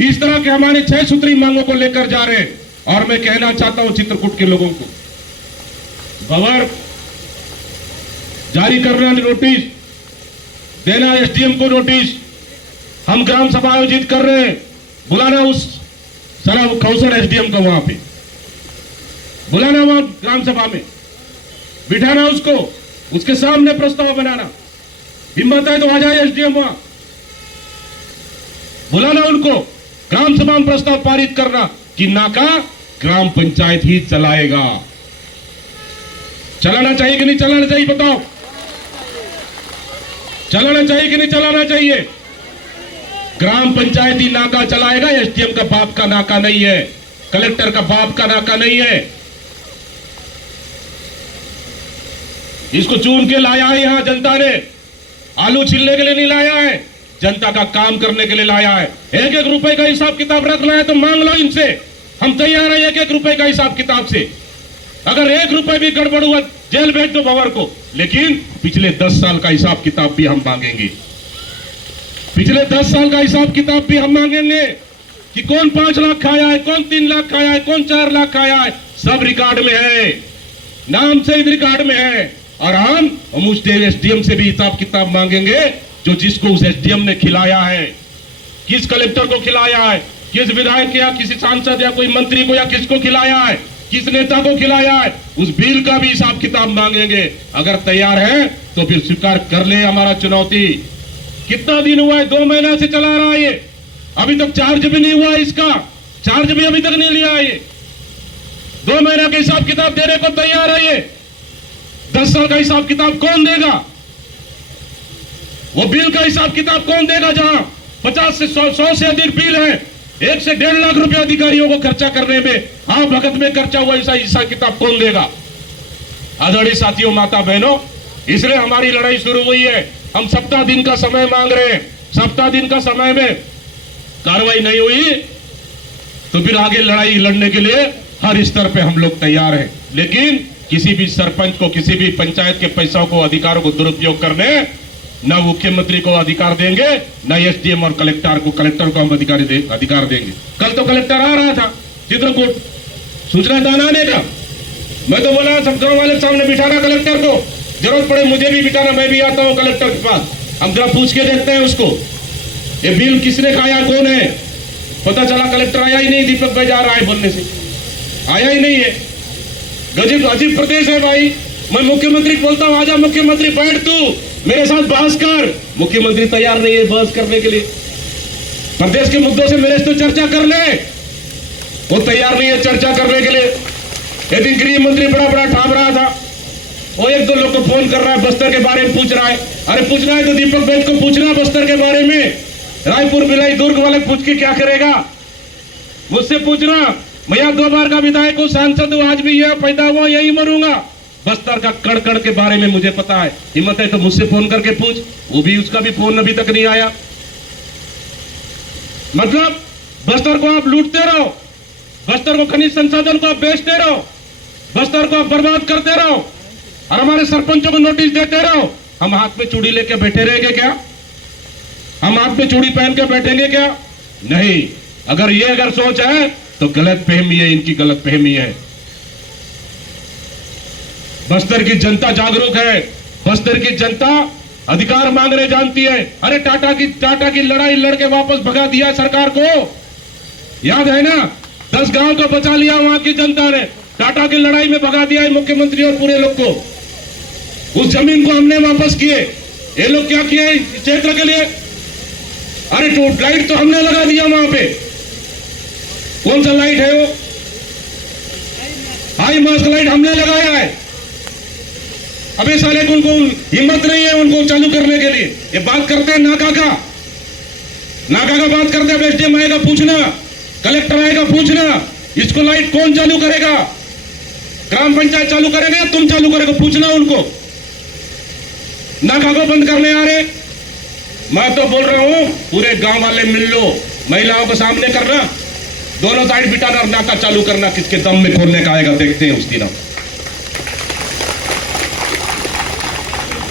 इस तरह के हमारे 6 सूत्री मांगों को लेकर जा रहे हैं। और मैं कहना चाहता हूं चित्रकूट के लोगों को, भंवर जारी करना नोटिस देना एसडीएम को नोटिस। हम ग्राम सभा आयोजित कर रहे हैं, बुलाना उस सारा कौशल एसडीएम को, वहां पे बुलाना, वहां ग्राम सभा में बिठाना उसको, उसके सामने प्रस्ताव बनाना। हिम्मत है तो आ जाए एसडीएम, वहां बुलाना उनको, ग्राम सभा में प्रस्ताव पारित करना कि नाका ग्राम पंचायत ही चलाएगा। चलाना चाहिए कि नहीं चलाना चाहिए, बताओ? चलाना चाहिए कि नहीं चलाना चाहिए? ग्राम पंचायत ही नाका चलाएगा, एसडीएम का बाप का नाका नहीं है, कलेक्टर का बाप का नाका नहीं है। इसको चुन के लाया है यहां जनता ने, आलू छिलने के लिए नहीं लाया है, जनता का काम करने के लिए लाया है। एक एक रुपए का हिसाब किताब रखना है तो मांग लो इनसे, हम तैयार हैं एक एक रुपए का हिसाब किताब से। अगर एक रुपए भी गड़बड़ हुआ जेल भेज दो भंवर को, लेकिन पिछले 10 साल का हिसाब किताब भी हम मांगेंगे। पिछले 10 साल का हिसाब किताब भी हम मांगेंगे कि कौन 5 लाख खाया है, कौन 3 लाख खाया है, कौन 4 लाख खाया है, सब रिकॉर्ड में है, नाम से रिकॉर्ड में है। और हम उस एसडीएम से भी हिसाब किताब मांगेंगे जो जिसको उस एसडीएम ने खिलाया है, किस कलेक्टर को खिलाया है, किस विधायक या किसी सांसद या कोई मंत्री को या किसको खिलाया है, किस नेता को खिलाया है, उस बिल का भी हिसाब किताब मांगेंगे। अगर तैयार है तो फिर स्वीकार कर ले हमारा चुनौती। कितना दिन हुआ है, 2 महीना से चला रहा है ये, अभी तक चार्ज भी नहीं हुआ है, इसका चार्ज भी अभी तक नहीं लिया है ये। 2 महीना का हिसाब किताब देने को तैयार है ये। 10 साल का हिसाब किताब कौन देगा? वो बिल का हिसाब किताब कौन देगा? जहां 50 से 100 से अधिक बिल है, 1 से 1.5 लाख रुपए अधिकारियों को खर्चा करने में, हाँ भगत में खर्चा हुआ ऐसा हिसाब किताब कौन देगा? आदरणीय साथियों, माता बहनों, इसलिए हमारी लड़ाई शुरू हुई है। हम सप्ताह दिन का समय मांग रहे हैं। सप्ताह दिन का समय में कार्रवाई नहीं हुई तो फिर आगे लड़ाई लड़ने के लिए हर स्तर पे हम लोग तैयार हैं। लेकिन किसी भी सरपंच को, किसी भी पंचायत के पैसों को, अधिकारों को दुरुपयोग करने न मुख्यमंत्री को अधिकार देंगे, न एसडीएम और कलेक्टर को हम अधिकार देंगे। कल तो कलेक्टर आ रहा था चित्रकूट सूचना दानाने का, मैं तो बोला सब गांव वाले सामने बिठाना कलेक्टर को, जरूरत पड़े मुझे भी बिठाना, मैं भी आता हूं कलेक्टर के पास, हम जरा पूछ के देखते हैं उसको ये बिल किसने खाया, कौन है। पता चला कलेक्टर आया ही नहीं, दीपक भाई जा रहा है बोलने से, आया ही नहीं है। गजब अजीब प्रदेश है भाई। मैं मुख्यमंत्री को बोलता हूं आजा मुख्यमंत्री बैठ तू मेरे साथ बहस कर, मुख्यमंत्री तैयार नहीं है बहस करने के लिए। प्रदेश के मुद्दों से मेरे से तो चर्चा कर ले, वो तैयार नहीं है चर्चा करने के लिए। एक दिन गृह मंत्री बड़ा बड़ा ठाम रहा था, वो 1-2 लोग को फोन कर रहा है, बस्तर के बारे में पूछ रहा है। अरे पूछना है तो दीपक बैठ को पूछना बस्तर के बारे में, रायपुर भिलाई दुर्ग वाले पूछ के क्या करेगा, मुझसे पूछना। मैं 2 बार का विधायक हूं, सांसद हूं, आज भी यह पैदा हुआ यही मरूंगा। बस्तर का कड़ कड़ के बारे में मुझे पता है, हिम्मत है तो मुझसे फोन करके पूछ, वो भी उसका भी फोन अभी तक नहीं आया। मतलब बस्तर को आप लूटते रहो, बस्तर को खनिज संसाधन को आप बेचते रहो, बस्तर को आप बर्बाद करते रहो और हमारे सरपंचों को नोटिस देते रहो। हम हाथ में चूड़ी लेके बैठे रहेंगे क्या? हम हाथ में चूड़ी पहन के बैठेंगे क्या? नहीं। अगर ये अगर सोच है तो गलत फहमी है, इनकी गलत फहमी है। बस्तर की जनता जागरूक है, बस्तर की जनता अधिकार मांगने जानती है। अरे टाटा की लड़ाई लड़के वापस भगा दिया सरकार को, याद है ना? 10 गांव को बचा लिया वहां की जनता ने, टाटा की लड़ाई में भगा दिया है मुख्यमंत्री और पूरे लोग को। उस जमीन को हमने वापस किए। ये लोग क्या किए इस क्षेत्र के लिए? अरे ट्यूबलाइट तो हमने लगा दिया वहां पे। कौन सा लाइट है वो? हाई मास्क लाइट हमने लगाया है। अबे साले को उनको हिम्मत नहीं है उनको चालू करने के लिए। ये बात करते हैं नाका का बात करते हैं। एसडीएम आएगा पूछना, कलेक्टर आएगा पूछना, इसको लाइट कौन चालू करेगा? ग्राम पंचायत चालू करेगा या तुम चालू करेगा? पूछना उनको। नाका को बंद करने आ रहे। मैं तो बोल रहा हूं पूरे गांव वाले मिल लो, महिलाओं को सामने करना, दोनों साइड बिठाना और नाका चालू करना। किसके दम में खोलने का आएगा देखते हैं उस दिन।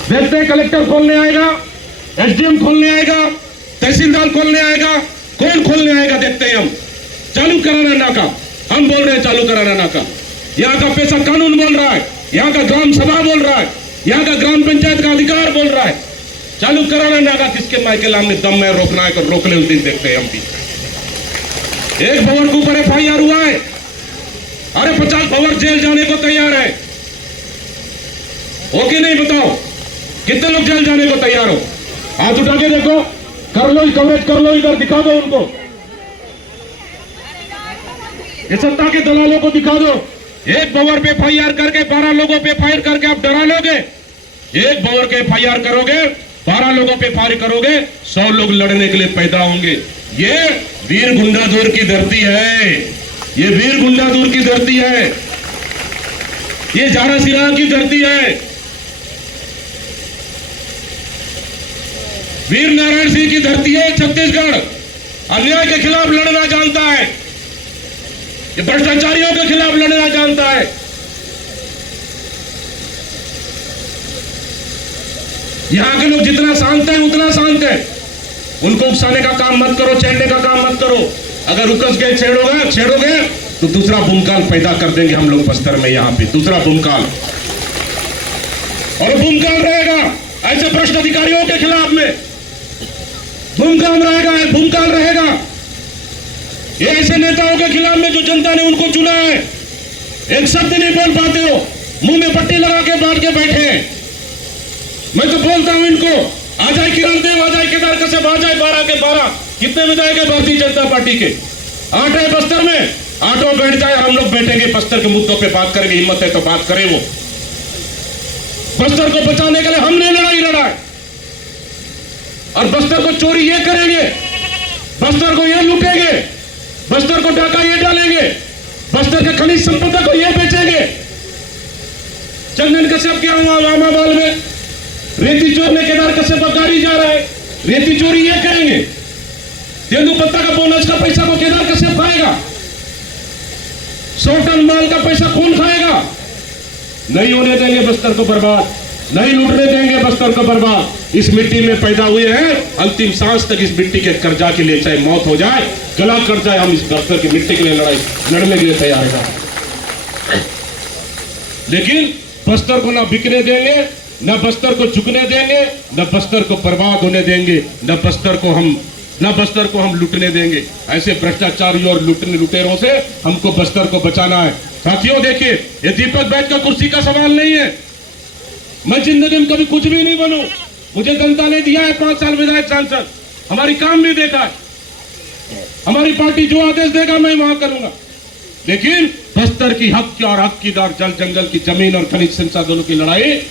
देखते हैं कलेक्टर खोलने आएगा, एसडीएम खोलने आएगा, तहसीलदार खोलने आएगा, कौन खोलने आएगा देखते हैं हम। चालू कराना नाका, हम बोल रहे हैं चालू कराना नाका। यहाँ का पैसा कानून बोल रहा है, यहाँ का ग्राम सभा बोल रहा है, यहाँ का ग्राम पंचायत का अधिकार बोल रहा है। चालू कराना नागा किसके मायके लामने दम में रोकना है तो रोक ले, उस दिन देखते हैं हम भी। एक भवर के ऊपर FIR हुआ है, अरे 50 भवर जेल जाने को तैयार है, हो कि नहीं बताओ? कितने लोग जेल जाने को तैयार हो? हाथ उठा के देखो, कर लो कवरेज, कर लो, इधर दिखा दो उनको, ये सत्ता के दलालों को दिखा दो। एक भवर पे FIR करके 12 लोगों पे फायर करके आप डरा लोगे? एक भवर के FIR करोगे, 12 लोगों पे फायर करोगे, 100 लोग लड़ने के लिए पैदा होंगे। ये वीर गुंडादूर की धरती है, ये वीर गुंडादूर की धरती है, ये जारा सिराहा की धरती है, वीर नारायण सिंह की धरती है। छत्तीसगढ़ अन्याय के खिलाफ लड़ना जानता है, ये भ्रष्टाचारियों के खिलाफ लड़ना जानता है। यहां के लोग जितना शांत हैं उतना शांत है, उनको उकसाने का काम मत करो, छेड़ने का काम मत करो। अगर उकस के छेड़ोगे तो दूसरा भूमकाल पैदा कर देंगे हम लोग बस्तर में, यहां पे दूसरा भूमकाल, और भूमकाल रहेगा ऐसे भ्रष्ट अधिकारियों के खिलाफ में, भूमकाल रहेगा ये ऐसे नेताओं के खिलाफ में जो जनता ने उनको चुना है। एक शब्द नहीं बोल पाते हो, मुंह में पट्टी लगा के बांध के बैठे हैं। मैं तो बोलता हूं इनको, आ जाए किरण देव, आ जाए केदार कश्यप, आ जाए 12 के 12, कितने विधायक है भारतीय जनता पार्टी के? 8 है बस्तर में, 8 बैठ जाए, हम लोग बैठेंगे बस्तर के मुद्दों पे बात करेंगे, हिम्मत है तो बात करें। वो बस्तर को बचाने के लिए हमने लड़ाई लड़ा है, और बस्तर को चोरी ये करेंगे, बस्तर को ये लूटेंगे, बस्तर को डाका ये डालेंगे, बस्तर के खनिज संपदा को ये बेचेंगे। चंदन कश्यप क्या हुआ मामाबाल में, रेती चोरने केदार कश्यप का गाड़ी जा रहा है, रेती चोरी ये करेंगे। तेंदुपत्ता का बोनस का पैसा को केदार कश्यप खाएगा, 100 टन माल का पैसा कौन खाएगा? नहीं होने देंगे बस्तर को बर्बाद, नहीं लूटने देंगे बस्तर को बर्बाद। इस मिट्टी में पैदा हुए हैं, अंतिम सांस तक इस मिट्टी के कर्जा के लिए चाहे मौत हो जाए, गला कट जाए, हम इस बस्तर की मिट्टी के लिए लड़ने के लिए तैयार हैं। लेकिन बस्तर को ना बिकने देंगे, न बस्तर को झुकने देंगे, न बस्तर को बर्बाद होने देंगे, न बस्तर को हम लूटने देंगे। ऐसे भ्रष्टाचारियों और लुटेरों से हमको बस्तर को बचाना है। साथियों देखिए, ये दीपक बैठ का कुर्सी का सवाल नहीं है। मैं जिंदगी में कभी कुछ भी नहीं बनूं, मुझे जनता ने दिया है 5 साल विधायक सांसद, हमारी काम भी देखा है, हमारी पार्टी जो आदेश देगा मैं वहां करूंगा। लेकिन बस्तर की हक और हकदार जल जंगल की जमीन और खनिज संसाधनों की लड़ाई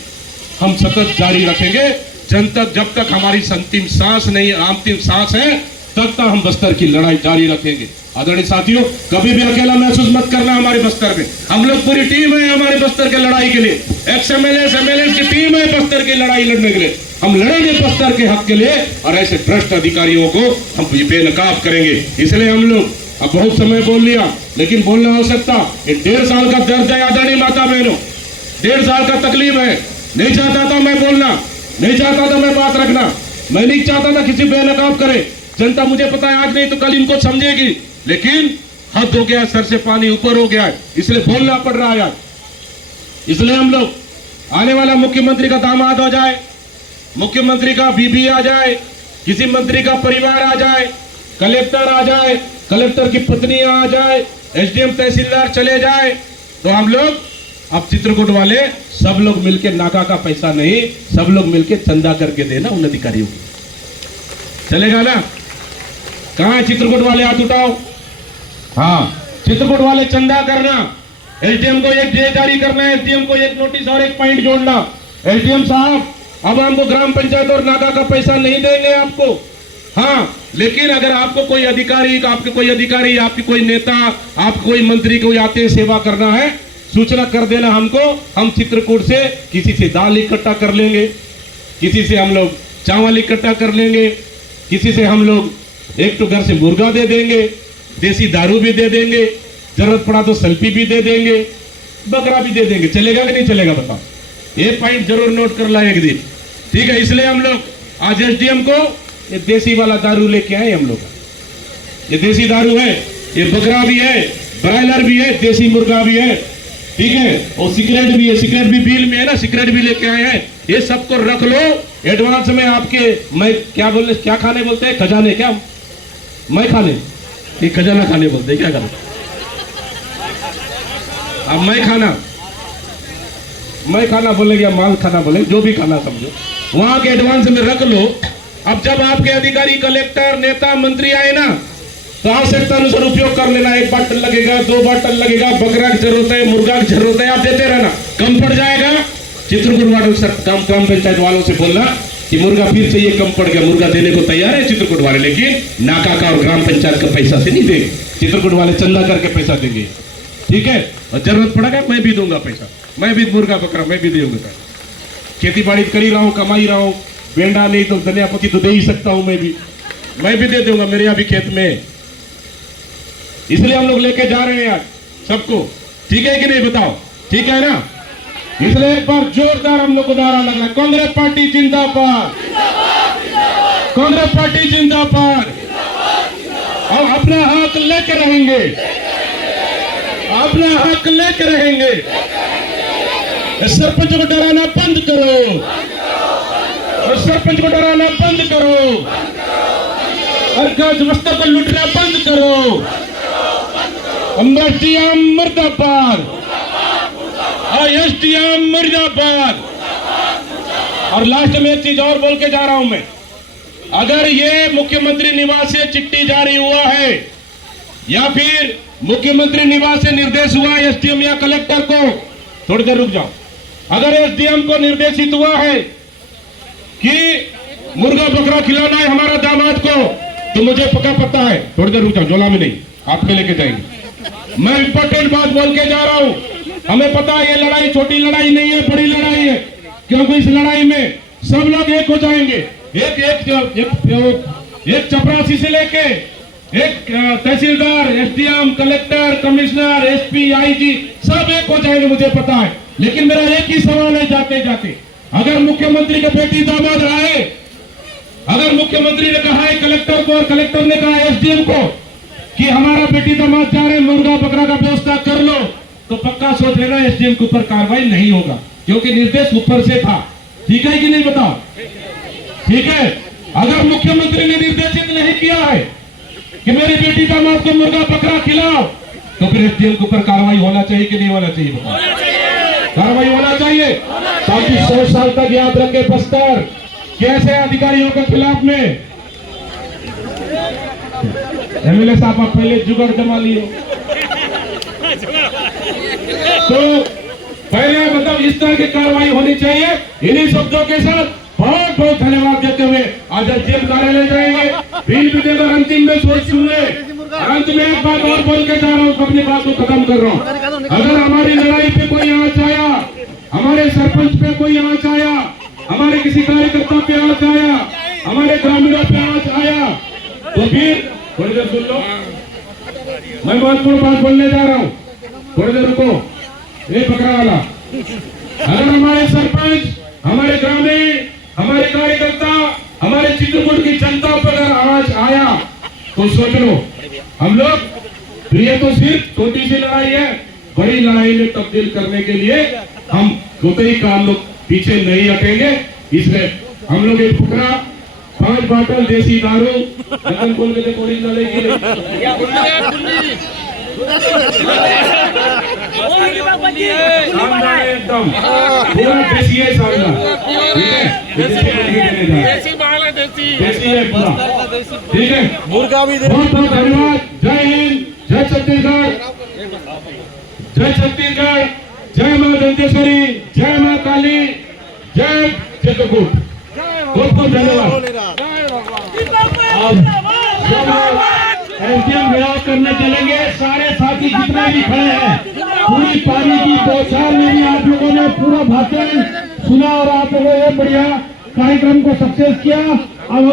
हम सतत जारी रखेंगे, जब तक हमारी अंतिम सांस है तब तक हम बस्तर की लड़ाई जारी रखेंगे। आदरणीय साथियों, कभी भी अकेला महसूस मत करना हमारे बस्तर में, हम लोग पूरी टीम है हमारे बस्तर के लड़ाई के लिए, MLA की टीम है बस्तर की लड़ाई लड़ने के लिए। हम लड़ेंगे बस्तर के हक के लिए, और ऐसे भ्रष्ट अधिकारियों को हम बेनकाब करेंगे। इसलिए हम लोग अब बहुत समय बोल लिया, लेकिन बोलना आवश्यकता, 1.5 साल का दर्द है आदरणीय माता बहनों, 1.5 साल का तकलीफ है। नहीं चाहता था मैं बोलना, नहीं चाहता था मैं बात रखना, मैं नहीं चाहता था किसी बेनकाब करे। जनता मुझे पता है आज नहीं तो कल इनको समझेगी, लेकिन हद हो गया, सर से पानी ऊपर हो गया है, इसलिए बोलना पड़ रहा है आज। इसलिए हम लोग आने वाला मुख्यमंत्री का दामाद हो जाए, मुख्यमंत्री का बीबी आ जाए, किसी मंत्री का परिवार आ जाए, कलेक्टर आ जाए, कलेक्टर की पत्नी आ जाए, SDM तहसीलदार चले जाए, तो हम लोग अब चित्रकूट वाले सब लोग मिलके, नाका का पैसा नहीं, सब लोग मिलके चंदा करके देना उन अधिकारियों को, चलेगा ना? कहां है चित्रकूट वाले? हाथ उठाओ। हाँ, चित्रकूट वाले चंदा करना, SDM को एक डे जारी करना है, SDM को एक नोटिस और एक पॉइंट जोड़ना। SDM साहब, अब हमको ग्राम पंचायत और नाका का पैसा नहीं देंगे आपको। हाँ, लेकिन अगर आपको कोई अधिकारी, आपके कोई नेता, आपको कोई मंत्री कोई आते सेवा करना है, सूचना कर देना हमको, हम चित्रकूट से किसी से दाल इकट्ठा कर लेंगे, किसी से हम लोग चावल इकट्ठा कर लेंगे, किसी से हम लोग एक तो घर से मुर्गा दे देंगे, देसी दारू भी दे देंगे, जरूरत पड़ा तो सल्फी भी दे देंगे, बकरा भी दे देंगे। चलेगा कि नहीं चलेगा बताओ? ये पॉइंट जरूर नोट कर ला एक दिन, ठीक है? इसलिए हम लोग आज SDM को ये देसी वाला दारू लेके आए हम लोग, ये देसी दारू है, ये बकरा भी है, ब्रायलर भी है, देसी मुर्गा भी है, ठीक है? और सिगरेट भी है, सिगरेट भी बिल में है ना, सिगरेट भी लेके आए हैं। ये सबको रख लो, एडवांस में आपके मैं क्या खाने बोलते हैं, खजाने, क्या मैं खाने, ये खजाना खाने बोलते हैं, क्या करें अब मैं खाना बोलेंगे या माल खाना बोलेंगे, जो भी खाना समझो, वहां के एडवांस में रख लो। अब जब आपके अधिकारी, कलेक्टर, नेता, मंत्री आए ना, तो आवश्यकता अनुसार उपयोग कर लेना। 1 बार टन लगेगा, 2 बार टन लगेगा, बकरा की जरूरत है, मुर्गा की जरूरत है, आप देते रहना, कम पड़ जाएगा। चित्रकूट वालों से, ग्राम पंचायत वालों से बोलना कि मुर्गा फिर से ये कम पड़ गया, मुर्गा देने को तैयार है चित्रकूट वाले, लेकिन नाका का और ग्राम पंचायत का पैसा से नहीं देंगे, चित्रकूट वाले चंदा करके पैसा देंगे, ठीक है। और जरूरत पड़ेगा मैं भी दूंगा पैसा, मैं भी मुर्गा बकरा मैं भी दूंगा। खेती बाड़ी कर ही रहा हूँ, कमा ही रहा हूँ, बेंडा नहीं तो धनिया पत्ती तो दे ही सकता हूँ, मैं भी दे दूंगा, मेरे यहाँ भी खेत में। इसलिए हम लोग लेके जा रहे हैं आज सबको, ठीक है कि नहीं बताओ, ठीक है ना। इसलिए एक बार जोरदार हम लोग को नारा लग रहा है, कांग्रेस पार्टी जिंदाबाद, कांग्रेस पार्टी जिंदाबाद। और अपना हक लेके रहेंगे, अपना हक लेके रहेंगे। सरपंच को डराना बंद करो, और सरपंच को डराना बंद करो, और गज वस्तु को लूटना बंद करो। एसडीएम मुर्दाबाद, और एसडीएम मुर्दाबाद। और लास्ट में एक चीज और बोल के जा रहा हूं मैं, अगर ये मुख्यमंत्री निवास से चिट्ठी जारी हुआ है या फिर मुख्यमंत्री निवास से निर्देश हुआ एसडीएम या कलेक्टर को, थोड़ी देर रुक जाओ, अगर एसडीएम को निर्देशित हुआ है कि मुर्गा बकरा खिलाना है हमारा दामाद को, तो मुझे पक्का पता है, थोड़ी देर रुक जाओ, झोला में नहीं, आप पे लेके जाएंगे। मैं इंपॉर्टेंट बात बोल के जा रहा हूं, हमें पता है ये लड़ाई छोटी लड़ाई नहीं है, बड़ी लड़ाई है, क्योंकि इस लड़ाई में सब लोग एक हो जाएंगे। एक चपरासी से लेके एक तहसीलदार, SDM, collector, commissioner, SP, IG सब एक हो जाएंगे, मुझे पता है। लेकिन मेरा एक ही सवाल है जाते जाते, अगर मुख्यमंत्री के बेटी दामाद आए, अगर मुख्यमंत्री ने कहा है कलेक्टर को और कलेक्टर ने कहा एसडीएम को कि हमारा बेटी दामाद जा रहे, मुर्गा बकरा का व्यवस्था कर लो, तो पक्का सोच लेना एसडीएम के ऊपर कार्रवाई नहीं होगा, क्योंकि निर्देश ऊपर से था। ठीक है कि नहीं बताओ, ठीक है। अगर मुख्यमंत्री ने निर्देशित नहीं किया है कि मेरी बेटी दामाद को मुर्गा बकरा खिलाओ, तो फिर एसडीएम के ऊपर कार्रवाई होना चाहिए कि नहीं होना चाहिए बताओ? कार्रवाई होना चाहिए, ताकि 100 साल तक याद रखे बस्तर कैसे अधिकारियों के खिलाफ में। एमएलए साहब आप पहले जुगाड़ जमा लिए, तो पहले मतलब इस तरह की कार्रवाई होनी चाहिए। इन्हीं शब्दों के साथ बहुत बहुत धन्यवाद देते हुए आज एसडीएम कार्यालय जाएंगे, बिल भी देकर अंतिम में सोच सुनिए। अंत में एक बात और बोल के जा रहा हूँ, अपनी बात को खत्म कर रहा हूँ। अगर हमारी लड़ाई पे कोई आंच आया, हमारे सरपंच पे कोई आंच आया, हमारे किसी कार्यकर्ता पे आंच आया, हमारे ग्रामीणों पे आंच आया, तो फिर थोड़ी देर सुन लो, मैं महत्वपूर्ण बात बोलने जा रहा हूँ, थोड़ी देर रुको। ये बकरा वाला, अगर हमारे सरपंच, हमारे ग्रामीण, हमारे कार्यकर्ता, हमारे चित्रकूट की जनता पर अगर आवाज आया, तो सोच लो हम लोग, ये तो सिर्फ छोटी सी लड़ाई है, बड़ी लड़ाई में तब्दील करने के लिए हम कोई काम लोग पीछे नहीं हटेंगे। इसलिए हम लोग एक फुकरा 5 बाटल देसी दारू बोल के कोड़ी डालेगी एकदम पूरा देसी है, देसी है पूरा, ठीक है। मुर्गा भी बहुत बहुत धन्यवाद। जय हिंद, जय छत्तीसगढ़, जय छत्तीसगढ़, जय मां दंतेश्वरी, जय मां काली, जय चित्रकूट। बहुत बहुत धन्यवाद। एसडीएम घेराव करने चलेंगे, सारे साथी जितने भी खड़े हैं, पूरी पानी की बौछार में आप लोगों ने पूरा भाषण सुना और आप लोगों ने बढ़िया कार्यक्रम को सक्सेस किया। अब